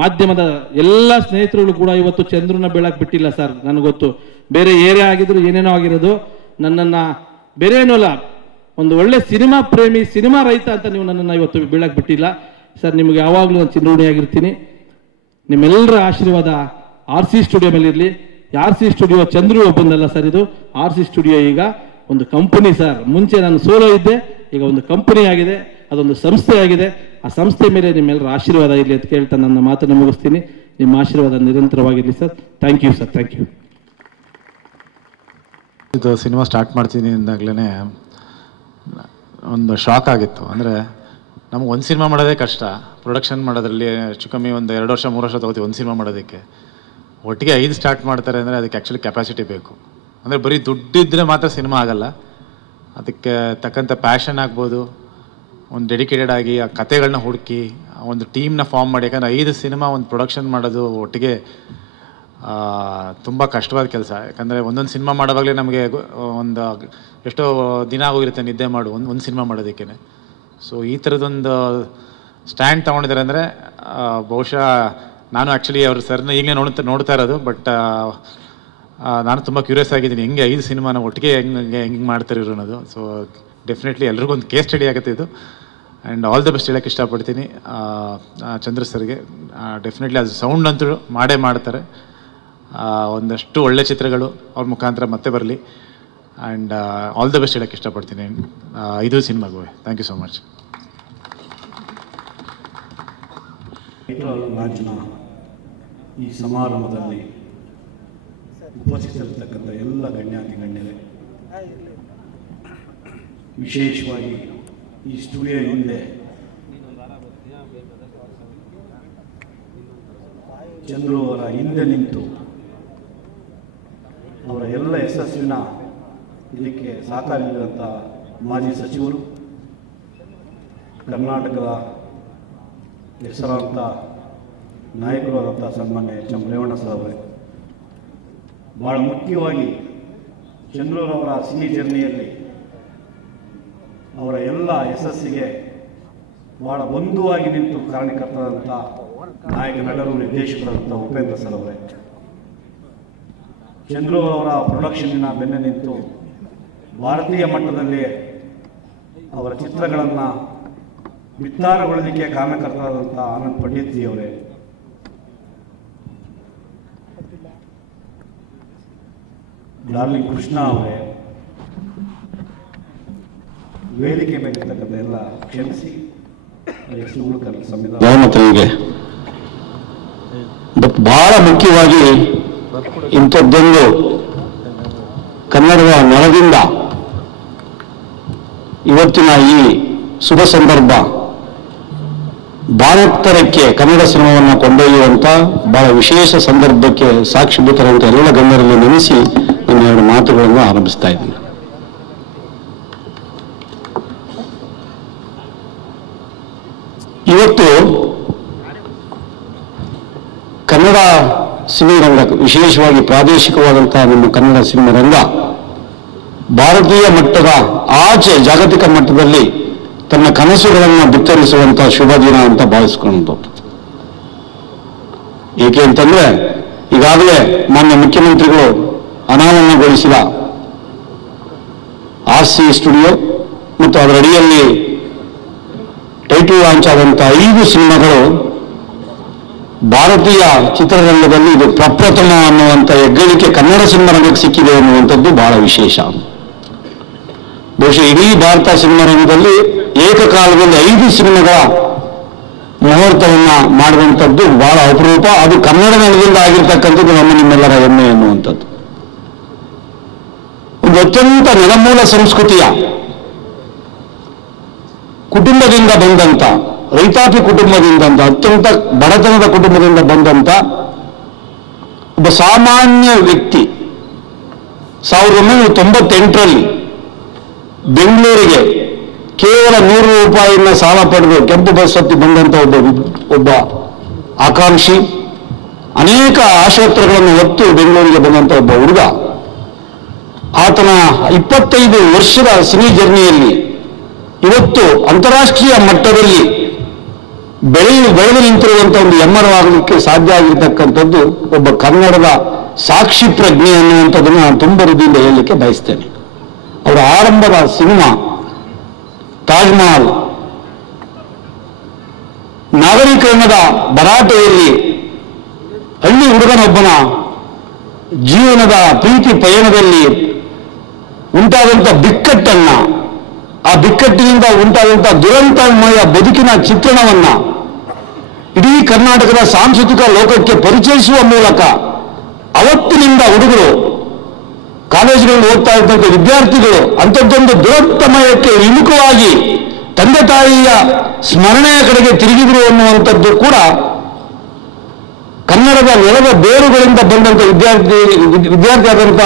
ಮಾಧ್ಯಮದ ಎಲ್ಲ ಸ್ನೇಹಿತರುಗಳು ಕೂಡ ಇವತ್ತು ಚಂದ್ರನ ಬೀಳಕ್ಕೆ ಬಿಟ್ಟಿಲ್ಲ ಸರ್. ನನಗೆ ಗೊತ್ತು, ಬೇರೆ ಏರಿಯಾ ಆಗಿದ್ರು ಏನೇನೋ ಆಗಿರೋದು, ನನ್ನನ್ನು ಬೇರೆ ಏನೂ ಅಲ್ಲ, ಒಂದು ಒಳ್ಳೆ ಸಿನಿಮಾ ಪ್ರೇಮಿ, ಸಿನಿಮಾ ರೈತ ಅಂತ ನೀವು ನನ್ನನ್ನು ಇವತ್ತು ಬೀಳಕ್ಕೆ ಬಿಟ್ಟಿಲ್ಲ ಸರ್. ನಿಮಗೆ ಯಾವಾಗಲೂ ನಾನು ಚಿರಋಣಿಯಾಗಿರ್ತೀನಿ. ನಿಮ್ಮೆಲ್ಲರ ಆಶೀರ್ವಾದ RC ಸ್ಟುಡಿಯೋ ಮೇಲೆ ಇರಲಿ. RC ಸ್ಟುಡಿಯೋ ಚಂದ್ರು ಒಬ್ಬಂದಲ್ಲ ಸರ್, ಇದು RC ಸ್ಟುಡಿಯೋ ಈಗ ಒಂದು ಕಂಪನಿ ಸರ್. ಮುಂಚೆ ನಾನು ಸೋಲೋ ಇದ್ದೆ, ಈಗ ಒಂದು ಕಂಪನಿ ಆಗಿದೆ, ಅದೊಂದು ಸಂಸ್ಥೆ ಆಗಿದೆ. ಆ ಸಂಸ್ಥೆ ಮೇಲೆ ನಿಮ್ಮೆಲ್ಲರ ಆಶೀರ್ವಾದ ಇರಲಿ ಅಂತ ಕೇಳ್ತಾ ನನ್ನ ಮಾತನ್ನು ಮುಗಿಸ್ತೀನಿ. ನಿಮ್ಮ ಆಶೀರ್ವಾದ ನಿರಂತರವಾಗಿರಲಿ sir. Thank you sir, thank you. ಇದು ಸಿನಿಮಾ ಸ್ಟಾರ್ಟ್ ಮಾಡ್ತೀನಿ ಅಂದಾಗಲೇ ಒಂದು ಶಾಕ್ ಆಗಿತ್ತು. ಅಂದರೆ ನಮ್ಗೆ ಒಂದು ಸಿನಿಮಾ ಮಾಡೋದೇ ಕಷ್ಟ, ಪ್ರೊಡಕ್ಷನ್ ಮಾಡೋದ್ರಲ್ಲಿ ಹೆಚ್ಚು ಕಮ್ಮಿ ಒಂದು 2 ವರ್ಷ 3 ವರ್ಷ ತೊಗೋತೀವಿ ಒಂದು ಸಿನಿಮಾ ಮಾಡೋದಕ್ಕೆ. ಒಟ್ಟಿಗೆ 5 ಸ್ಟಾರ್ಟ್ ಮಾಡ್ತಾರೆ ಅಂದರೆ ಅದಕ್ಕೆ ಆ್ಯಕ್ಚುಲಿ ಕೆಪಾಸಿಟಿ ಬೇಕು. ಅಂದರೆ ಬರೀ ದುಡ್ಡಿದ್ದರೆ ಮಾತ್ರ ಸಿನಿಮಾ ಆಗಲ್ಲ, ಅದಕ್ಕೆ ತಕ್ಕಂಥ ಪ್ಯಾಷನ್ ಆಗ್ಬೋದು, ಒಂದು ಡೆಡಿಕೇಟೆಡ್ ಆಗಿ ಆ ಕತೆಗಳನ್ನ ಹುಡುಕಿ ಒಂದು ಟೀಮ್ನ ಫಾರ್ಮ್ ಮಾಡಿ. ಯಾಕಂದರೆ 5 ಸಿನಿಮಾ ಒಂದು ಪ್ರೊಡಕ್ಷನ್ ಮಾಡೋದು ಒಟ್ಟಿಗೆ ತುಂಬ ಕಷ್ಟವಾದ ಕೆಲಸ. ಯಾಕಂದರೆ ಒಂದೊಂದು ಸಿನಿಮಾ ಮಾಡೋವಾಗಲೇ ನಮಗೆ ಒಂದು ಎಷ್ಟೋ ದಿನ ಆಗೋಗಿರುತ್ತೆ ನಿದ್ದೆ ಮಾಡು ಒಂದು ಸಿನಿಮಾ ಮಾಡೋದಕ್ಕೆ. ಸೊ ಈ ಥರದೊಂದು ಸ್ಟ್ಯಾಂಡ್ ತೊಗೊಂಡಿದ್ದಾರೆ ಅಂದರೆ ಬಹುಶಃ ನಾನು ಆ್ಯಕ್ಚುಲಿ ಅವ್ರ ಸರ್ನ ಈಗಲೇ ನೋಡ್ತಾ ಇರೋದು. ಬಟ್ ನಾನು ತುಂಬ ಕ್ಯೂರಿಯಸ್ ಆಗಿದ್ದೀನಿ ಹೆಂಗೆ 5 ಸಿನಿಮಾನ ಒಟ್ಟಿಗೆ ಹೆಂಗೆ ಮಾಡ್ತಾರೆ ಇರೋ ಅನ್ನೋದು. ಸೊ ಡೆಫಿನೆಟ್ಲಿ ಎಲ್ರಿಗೂ ಒಂದು ಕೇಸ್ ಸ್ಟಡಿ ಆಗುತ್ತೆ ಇದು. ಆ್ಯಂಡ್ ಆಲ್ ದ ಬೆಸ್ಟ್ ಹೇಳೋಕ್ಕೆ ಇಷ್ಟಪಡ್ತೀನಿ ಚಂದ್ರ ಸರ್ಗೆ. ಡೆಫಿನೆಟ್ಲಿ ಅದು ಸೌಂಡ್ ಅಂತೂ ಮಾಡೇ ಮಾಡ್ತಾರೆ. ಒಂದಷ್ಟು ಒಳ್ಳೆ ಚಿತ್ರಗಳು ಅವ್ರ ಮುಖಾಂತರ ಮತ್ತೆ ಬರಲಿ. ಆ್ಯಂಡ್ ಆಲ್ ದ ಬೆಸ್ಟ್ ಹೇಳೋಕ್ಕೆ ಇಷ್ಟಪಡ್ತೀನಿ 5 ಸಿನಿಮಾಗೂ. Thank you so much. ರಾಜ್ನ ಈ ಸಮಾರಂಭದಲ್ಲಿ ಉಪಸ್ಥಿತರಿರ್ತಕ್ಕಂಥ ಎಲ್ಲ ಗಣ್ಯಾತಿ ಗಣ್ಯರೇ, ವಿಶೇಷವಾಗಿ ಈ ಸ್ಟುಡಿಯೋ ಹಿಂದೆ ಚಂದ್ರು ಅವರ ಹಿಂದೆ ನಿಂತು ಅವರ ಎಲ್ಲ ಯಶಸ್ಸಿನ ಇದಕ್ಕೆ ಸಹಕಾರ ನೀಡಿದಂಥ ಮಾಜಿ ಸಚಿವರು, ಕರ್ನಾಟಕದ ಹೆಸರಾಂತ ನಾಯಕರು ಆದಂಥ ಸನ್ಮಾನ್ಯ ಎಚ್ ಎಂ ರೇವಣ್ಣ ಸರ್ ಅವರೇ, ಭಾಳ ಮುಖ್ಯವಾಗಿ ಚಂದ್ರರವರ ಸಿನಿ ಜರ್ನಿಯಲ್ಲಿ ಅವರ ಎಲ್ಲ ಯಶಸ್ಸಿಗೆ ಭಾಳ ಬಂಧುವಾಗಿ ನಿಂತು ಕಾರಣಕರ್ತರಾದಂಥ ನಾಯಕ ನಟರು ನಿರ್ದೇಶಕರಾದಂಥ ಉಪೇಂದ್ರ ಸರ್ ಅವರೇ, ಚಂದ್ರು ಅವರ ಪ್ರೊಡಕ್ಷನ್ನಿನ ಬೆನ್ನೆ ನಿಂತು ಭಾರತೀಯ ಮಟ್ಟದಲ್ಲಿ ಅವರ ಚಿತ್ರಗಳನ್ನು ವಿಸ್ತಾರಗೊಳ್ಳಲಿಕ್ಕೆ ಕಾರಣಕರ್ತರಾದಂಥ ಆನಂದ್ ಪಂಡಿತ್ ಜಿ ಅವರೇ, ಡಾರ್ಲಿಂಗ್ ಕೃಷ್ಣ ಅವರೇ, ವೇದಿಕೆ ಮೇಲಿರ್ತಕ್ಕಂಥ ಎಲ್ಲ ಕ್ಷಮಿಸಿ ಹೆಸರುಗಳು ಸಂವಿಧಾನ. ಬಹಳ ಮುಖ್ಯವಾಗಿ ಇಂಥದ್ದೊಂದು ಕನ್ನಡದ ನೆಲದಿಂದ ಇವತ್ತಿನ ಈ ಶುಭ ಸಂದರ್ಭ ಭಾರತರಕ್ಕೆ ಕನ್ನಡ ಸಿನಿಮಾವನ್ನು ಕೊಂಡೊಯ್ಯುವಂಥ ಬಹಳ ವಿಶೇಷ ಸಂದರ್ಭಕ್ಕೆ ಸಾಕ್ಷಿಭೂತರಂತ ಎಲ್ಲ ಗಣ್ಯರಲ್ಲಿ ನೆನೆಸಿ ನನ್ನ 2 ಮಾತುಗಳನ್ನು ಆರಂಭಿಸ್ತಾ ಇದ್ದೀನಿ. ಇವತ್ತು ಕನ್ನಡ ಸಿನಿರಂಗ, ವಿಶೇಷವಾಗಿ ಪ್ರಾದೇಶಿಕವಾದಂತಹ ನಮ್ಮ ಕನ್ನಡ ಸಿನಿಮರಂಗ ಭಾರತೀಯ ಮಟ್ಟದ ಆಚೆ ಜಾಗತಿಕ ಮಟ್ಟದಲ್ಲಿ ತನ್ನ ಕನಸುಗಳನ್ನು ಬಿತ್ತರಿಸುವಂತಹ ಶುಭ ದಿನ ಅಂತ ಭಾವಿಸ್ಕೊಂಡು. ಏಕೆ ಅಂತಂದ್ರೆ ಈಗಾಗಲೇ ಮಾನ್ಯ ಮುಖ್ಯಮಂತ್ರಿಗಳು ಅನಾವರಣಗೊಳಿಸಿದ RC ಸ್ಟುಡಿಯೋ ಮತ್ತು ಅದರ ಅಡಿಯಲ್ಲಿ ಟೈಟಲ್ ಲಾಂಚ್ ಆದಂತಹ 5 ಸಿನಿಮಾಗಳು ಭಾರತೀಯ ಚಿತ್ರರಂಗದಲ್ಲಿ ಇದು ಪ್ರಪ್ರಥಮ ಅನ್ನುವಂಥ ಹೆಗ್ಗಳಿಕೆ ಕನ್ನಡ ಸಿನಿಮಾ ರಂಗಕ್ಕೆ ಸಿಕ್ಕಿದೆ ಅನ್ನುವಂಥದ್ದು ಬಹಳ ವಿಶೇಷ. ಬಹುಶಃ ಇಡೀ ಭಾರತ ಸಿನಿಮಾ ರಂಗದಲ್ಲಿ ಏಕಕಾಲದಲ್ಲಿ 5 ಸಿನಿಮಾಗಳ ಮುಹೂರ್ತವನ್ನ ಮಾಡುವಂಥದ್ದು ಬಹಳ ಅಪರೂಪ. ಅದು ಕನ್ನಡ ನೆಲದಿಂದ ಆಗಿರ್ತಕ್ಕಂಥದ್ದು ನಮ್ಮ ನಿಮ್ಮೆಲ್ಲರ ಹೆಮ್ಮೆ ಎನ್ನುವಂಥದ್ದು. ಒಂದು ಅತ್ಯಂತ ನೆಲಮೂಲ ಸಂಸ್ಕೃತಿಯ ಕುಟುಂಬದಿಂದ ಬಂದಂತ, ರೈತಾಪಿ ಕುಟುಂಬದಿಂದ, ಅತ್ಯಂತ ಬಡತನದ ಕುಟುಂಬದಿಂದ ಬಂದಂತ ಒಬ್ಬ ಸಾಮಾನ್ಯ ವ್ಯಕ್ತಿ 1998ರಲ್ಲಿ ಬೆಂಗಳೂರಿಗೆ ಕೇವಲ 100 ರೂಪಾಯಿನ ಸಾಲ ಪಡೆದು ಕೆಂಪು ಬಸ್ ಹತ್ತಿ ಬಂದಂತ ಒಬ್ಬ ಆಕಾಂಕ್ಷಿ, ಅನೇಕ ಆಶೋತ್ತರಗಳನ್ನು ಹೊತ್ತು ಬೆಂಗಳೂರಿಗೆ ಬಂದಂತ ಒಬ್ಬ ಹುಡುಗ, ಆತನ 25 ವರ್ಷದ ಸಿನಿ ಜರ್ನಿಯಲ್ಲಿ ಇವತ್ತು ಅಂತಾರಾಷ್ಟ್ರೀಯ ಮಟ್ಟದಲ್ಲಿ ಬೆಳೆದು ನಿಂತಿರುವಂತಹ ಒಂದು ಹೆಮ್ಮರವಾಗಲಿಕ್ಕೆ ಸಾಧ್ಯ ಆಗಿರ್ತಕ್ಕಂಥದ್ದು ಒಬ್ಬ ಕನ್ನಡದ ಸಾಕ್ಷಿ ಪ್ರಜ್ಞೆ ಅನ್ನುವಂಥದ್ದನ್ನು ನಾನು ತುಂಬ ಹೃದಯದಿಂದ ಹೇಳಲಿಕ್ಕೆ ಬಯಸ್ತೇನೆ. ಅವರ ಆರಂಭದ ಸಿನಿಮಾ ತಾಜ್ ಮಹಲ್ ನಾಗರೀಕರಣದ ಭರಾಟೆಯಲ್ಲಿ ಹಳ್ಳಿ ಹುಡುಗನೊಬ್ಬನ ಜೀವನದ ಪ್ರೀತಿ ಪಯಣದಲ್ಲಿ ಉಂಟಾದಂಥ ಬಿಕ್ಕಟ್ಟನ್ನ, ಆ ಬಿಕ್ಕಟ್ಟಿನಿಂದ ಉಂಟಾದಂಥ ದುರಂತಮಯ ಬದುಕಿನ ಚಿತ್ರಣವನ್ನ ಇಡೀ ಕರ್ನಾಟಕದ ಸಾಂಸ್ಕೃತಿಕ ಲೋಕಕ್ಕೆ ಪರಿಚಯಿಸುವ ಮೂಲಕ ಅವತ್ತಿನಿಂದ ಹುಡುಗರು, ಕಾಲೇಜುಗಳಲ್ಲಿ ಓದ್ತಾ ಇದ್ದಂಥ ವಿದ್ಯಾರ್ಥಿಗಳು ಅಂಥದ್ದೊಂದು ದುರಂತಮಯಕ್ಕೆ ವಿಮುಖವಾಗಿ ತಂದೆ ತಾಯಿಯ ಸ್ಮರಣೆಯ ಕಡೆಗೆ ತಿರುಗಿದ್ರು ಅನ್ನುವಂಥದ್ದು ಕೂಡ ಕನ್ನಡದ ನೆಲದ ಬೇರುಗಳಿಂದ ಬಂದಂಥ ವಿದ್ಯಾರ್ಥಿ ಆದಂಥ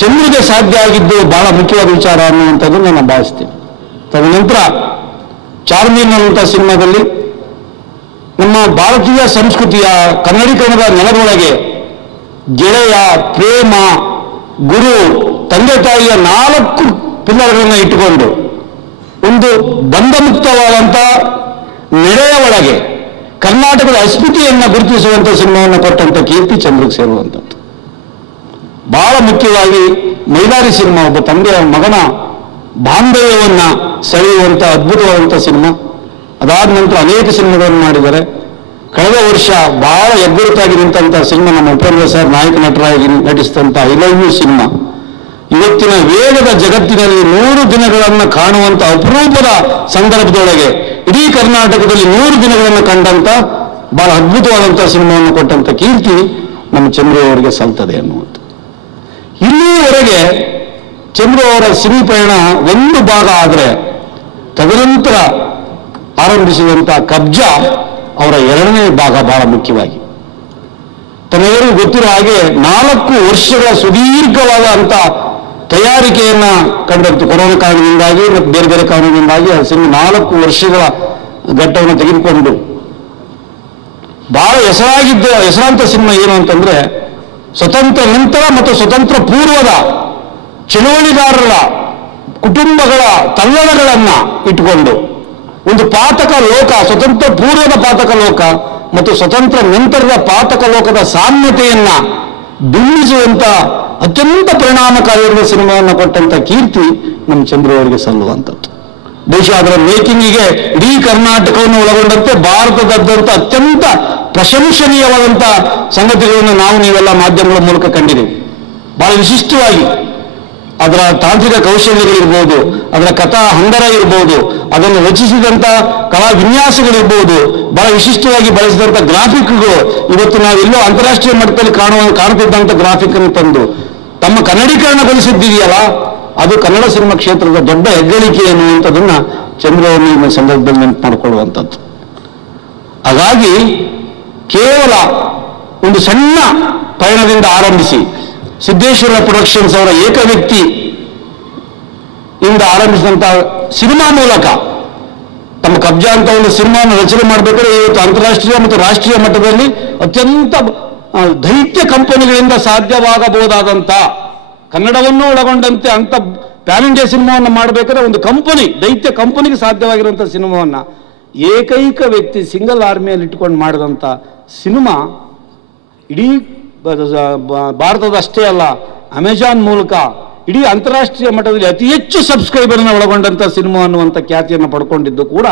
ಚಂದ್ರಿಗೆ ಸಾಧ್ಯ ಆಗಿದ್ದು ಬಹಳ ಮುಖ್ಯವಾದ ವಿಚಾರ ಅನ್ನುವಂಥದ್ದನ್ನು ನಾನು ಭಾವಿಸ್ತೀನಿ. ತದನಂತರ ಚಾರ್ಮೀನ್ ಅನ್ನುವಂಥ ಸಿನಿಮಾದಲ್ಲಿ ನಮ್ಮ ಭಾರತೀಯ ಸಂಸ್ಕೃತಿಯ ಕನ್ನಡೀಕರಣದ ನೆಲದೊಳಗೆ ಗೆಳೆಯ, ಪ್ರೇಮ, ಗುರು, ತಂದೆ ತಾಯಿಯ 4 ಪಿಲ್ಲರ್ಗಳನ್ನು ಇಟ್ಟುಕೊಂಡು ಒಂದು ಬಂಧಮುಕ್ತವಾದಂಥ ನೆಲೆಯ ಒಳಗೆ ಕರ್ನಾಟಕದ ಅಸ್ಮಿತೆಯನ್ನು ಗುರುತಿಸುವಂಥ ಸಿನಿಮಾವನ್ನು ಕೊಟ್ಟಂಥ ಕೀರ್ತಿ ಚಂದ್ರಿಗೆ ಸೇರುವಂಥದ್ದು. ಬಹಳ ಮುಖ್ಯವಾಗಿ ಮೈಲಾರಿ ಸಿನಿಮಾ ಒಬ್ಬ ತಂದೆಯ ಮಗನ ಬಾಂಧವ್ಯವನ್ನು ಸೆಳೆಯುವಂಥ ಅದ್ಭುತವಾದಂಥ ಸಿನಿಮಾ. ಅದಾದ ನಂತರ ಅನೇಕ ಸಿನಿಮಾಗಳನ್ನು ಮಾಡಿದ್ದಾರೆ. ಕಳೆದ ವರ್ಷ ಬಹಳ ಹೆಗ್ಗುರುತಾಗಿ ನಿಂತಹ ಸಿನಿಮಾ ನಮ್ಮ ಉಪೇಂದ್ರ ಸರ್ ನಾಯಕ ನಟರಾಗಿ ನಟಿಸಿದಂಥ ಐ ಲವ್ ಯು ಸಿನಿಮಾ ಇವತ್ತಿನ ವೇಗದ ಜಗತ್ತಿನಲ್ಲಿ 100 ದಿನಗಳನ್ನು ಕಾಣುವಂಥ ಅಪರೂಪದ ಸಂದರ್ಭದೊಳಗೆ ಇಡೀ ಕರ್ನಾಟಕದಲ್ಲಿ 100 ದಿನಗಳನ್ನು ಕಂಡಂಥ ಬಹಳ ಅದ್ಭುತವಾದಂಥ ಸಿನಿಮಾವನ್ನು ಕೊಟ್ಟಂಥ ಕೀರ್ತಿ ನಮ್ಮ ಚಂದ್ರು ಅವರಿಗೆ ಸಲ್ತದೆ ಅನ್ನುವಂಥ. ಇಲ್ಲಿವರೆಗೆ ಚಂದ್ರು ಅವರ ಸಿನಿ ಪಯಣ ಒಂದು ಭಾಗ ಆದರೆ ತದನಂತರ ಆರಂಭಿಸಿದಂಥ ಕಬ್ಜಾ ಅವರ 2ನೇ ಭಾಗ ಬಹಳ ಮುಖ್ಯವಾಗಿ. ತಮಗೆಲ್ಲರಿಗೂ ಗೊತ್ತಿರೋ ಹಾಗೆ 4 ವರ್ಷಗಳ ಸುದೀರ್ಘವಾದ ಅಂತ ತಯಾರಿಕೆಯನ್ನ ಕಂಡಂತೆ ಕೊರೋನಾ ಕಾರಣದಿಂದಾಗಿ ಮತ್ತು ಬೇರೆ ಬೇರೆ ಕಾರಣದಿಂದಾಗಿ ಆ ಸಿನಿಮಾ 4 ವರ್ಷಗಳ ಘಟ್ಟವನ್ನು ತೆಗೆದುಕೊಂಡು ಬಹಳ ಹೆಸರಾಂತ ಸಿನಿಮಾ ಏನು ಅಂತಂದ್ರೆ ಸ್ವತಂತ್ರ ನಂತರ ಮತ್ತು ಸ್ವತಂತ್ರ ಪೂರ್ವದ ಚಳುವಳಿಗಾರರ ಕುಟುಂಬಗಳ ತಲ್ಲಣಗಳನ್ನ ಇಟ್ಟುಕೊಂಡು ಒಂದು ಪಾತಕ ಲೋಕ, ಸ್ವತಂತ್ರ ಪೂರ್ವದ ಪಾತಕ ಲೋಕ ಮತ್ತು ಸ್ವತಂತ್ರ ನಂತರದ ಪಾತಕ ಲೋಕದ ಸಾಮ್ಯತೆಯನ್ನ ಬಿಂಬಿಸುವಂತ ಅತ್ಯಂತ ಪರಿಣಾಮಕಾರಿಯಾದ ಸಿನಿಮಾವನ್ನು ಕೊಟ್ಟಂತ ಕೀರ್ತಿ ನಮ್ಮ ಚಂದ್ರು ಅವರಿಗೆ ಸಲ್ಲುವಂಥದ್ದು. ಬಹುಶಃ ಅದರ ಮೇಕಿಂಗಿಗೆ ಇಡೀ ಕರ್ನಾಟಕವನ್ನು ಒಳಗೊಂಡಂತೆ ಭಾರತದಾದ್ಯಂತ ಅತ್ಯಂತ ಪ್ರಶಂಸನೀಯವಾದಂಥ ಸಂಗತಿಗಳನ್ನು ನಾವು ನೀವೆಲ್ಲ ಮಾಧ್ಯಮಗಳ ಮೂಲಕ ಕಂಡಿದ್ದೀವಿ. ಬಹಳ ವಿಶಿಷ್ಟವಾಗಿ ಅದರ ತಾಂತ್ರಿಕ ಕೌಶಲ್ಯಗಳಿರ್ಬೋದು, ಅದರ ಕಥಾ ಹಂದರ ಇರ್ಬೋದು, ಅದನ್ನು ರಚಿಸಿದಂಥ ಕಲಾ ವಿನ್ಯಾಸಗಳಿರ್ಬೋದು, ಬಹಳ ವಿಶಿಷ್ಟವಾಗಿ ಬಳಸಿದಂಥ ಗ್ರಾಫಿಕ್ಗಳು ಇವತ್ತು ನಾವೆಲ್ಲೋ ಅಂತಾರಾಷ್ಟ್ರೀಯ ಮಟ್ಟದಲ್ಲಿ ಕಾಣುತ್ತಿದ್ದಂಥ ಗ್ರಾಫಿಕ್ ಅನ್ನು ತಂದು ತಮ್ಮ ಕನ್ನಡೀಕರಣಗೊಳಿಸಿದ್ದೀಯಲ್ಲ, ಅದು ಕನ್ನಡ ಸಿನಿಮಾ ಕ್ಷೇತ್ರದ ದೊಡ್ಡ ಹೆಗ್ಗಳಿಕೆ ಎನ್ನುವಂಥದ್ದನ್ನ ಚಂದ್ರವನ್ನು ಈ ಸಂದರ್ಭದಲ್ಲಿ ನೆನಪು ಮಾಡಿಕೊಳ್ಳುವಂಥದ್ದು. ಹಾಗಾಗಿ ಕೇವಲ ಒಂದು ಸಣ್ಣ ಪಯಣದಿಂದ ಆರಂಭಿಸಿ ಸಿದ್ದೇಶ್ವರ ಪ್ರೊಡಕ್ಷನ್ಸ್ ಅವರ ಏಕ ವ್ಯಕ್ತಿ ಇಂದ ಆರಂಭಿಸಿದಂಥ ಸಿನಿಮಾ ಮೂಲಕ ತಮ್ಮ ಕಬ್ಜಾ ಅಂತ ಒಂದು ಸಿನಿಮಾವನ್ನು ರಚನೆ ಮಾಡಬೇಕಾದ್ರೆ ಇವತ್ತು ಅಂತಾರಾಷ್ಟ್ರೀಯ ಮತ್ತು ರಾಷ್ಟ್ರೀಯ ಮಟ್ಟದಲ್ಲಿ ಅತ್ಯಂತ ದೈತ್ಯ ಕಂಪನಿಗಳಿಂದ ಸಾಧ್ಯವಾಗಬಹುದಾದಂಥ ಕನ್ನಡವನ್ನು ಒಳಗೊಂಡಂತೆ ಅಂತ ಪ್ಯಾನ್ ಇಂಡಿಯಾ ಸಿನಿಮಾವನ್ನು ಮಾಡಬೇಕಾದ್ರೆ ಒಂದು ಕಂಪನಿ, ದೈತ್ಯ ಕಂಪನಿಗೆ ಸಾಧ್ಯವಾಗಿರುವಂಥ ಸಿನಿಮಾವನ್ನು ಏಕೈಕ ವ್ಯಕ್ತಿ ಸಿಂಗಲ್ ಆರ್ಮಿಯಲ್ಲಿ ಇಟ್ಕೊಂಡು ಮಾಡಿದಂಥ ಸಿನಿಮಾ ಇಡೀ ಭಾರತದ ಅಷ್ಟೇ ಅಲ್ಲ, ಅಮೆಜಾನ್ ಮೂಲಕ ಇಡೀ ಅಂತಾರಾಷ್ಟ್ರೀಯ ಮಟ್ಟದಲ್ಲಿ ಅತಿ ಹೆಚ್ಚು ಸಬ್ಸ್ಕ್ರೈಬರ್ನ ಒಳಗೊಂಡಂಥ ಸಿನಿಮಾ ಅನ್ನುವಂಥ ಖ್ಯಾತಿಯನ್ನು ಪಡ್ಕೊಂಡಿದ್ದು ಕೂಡ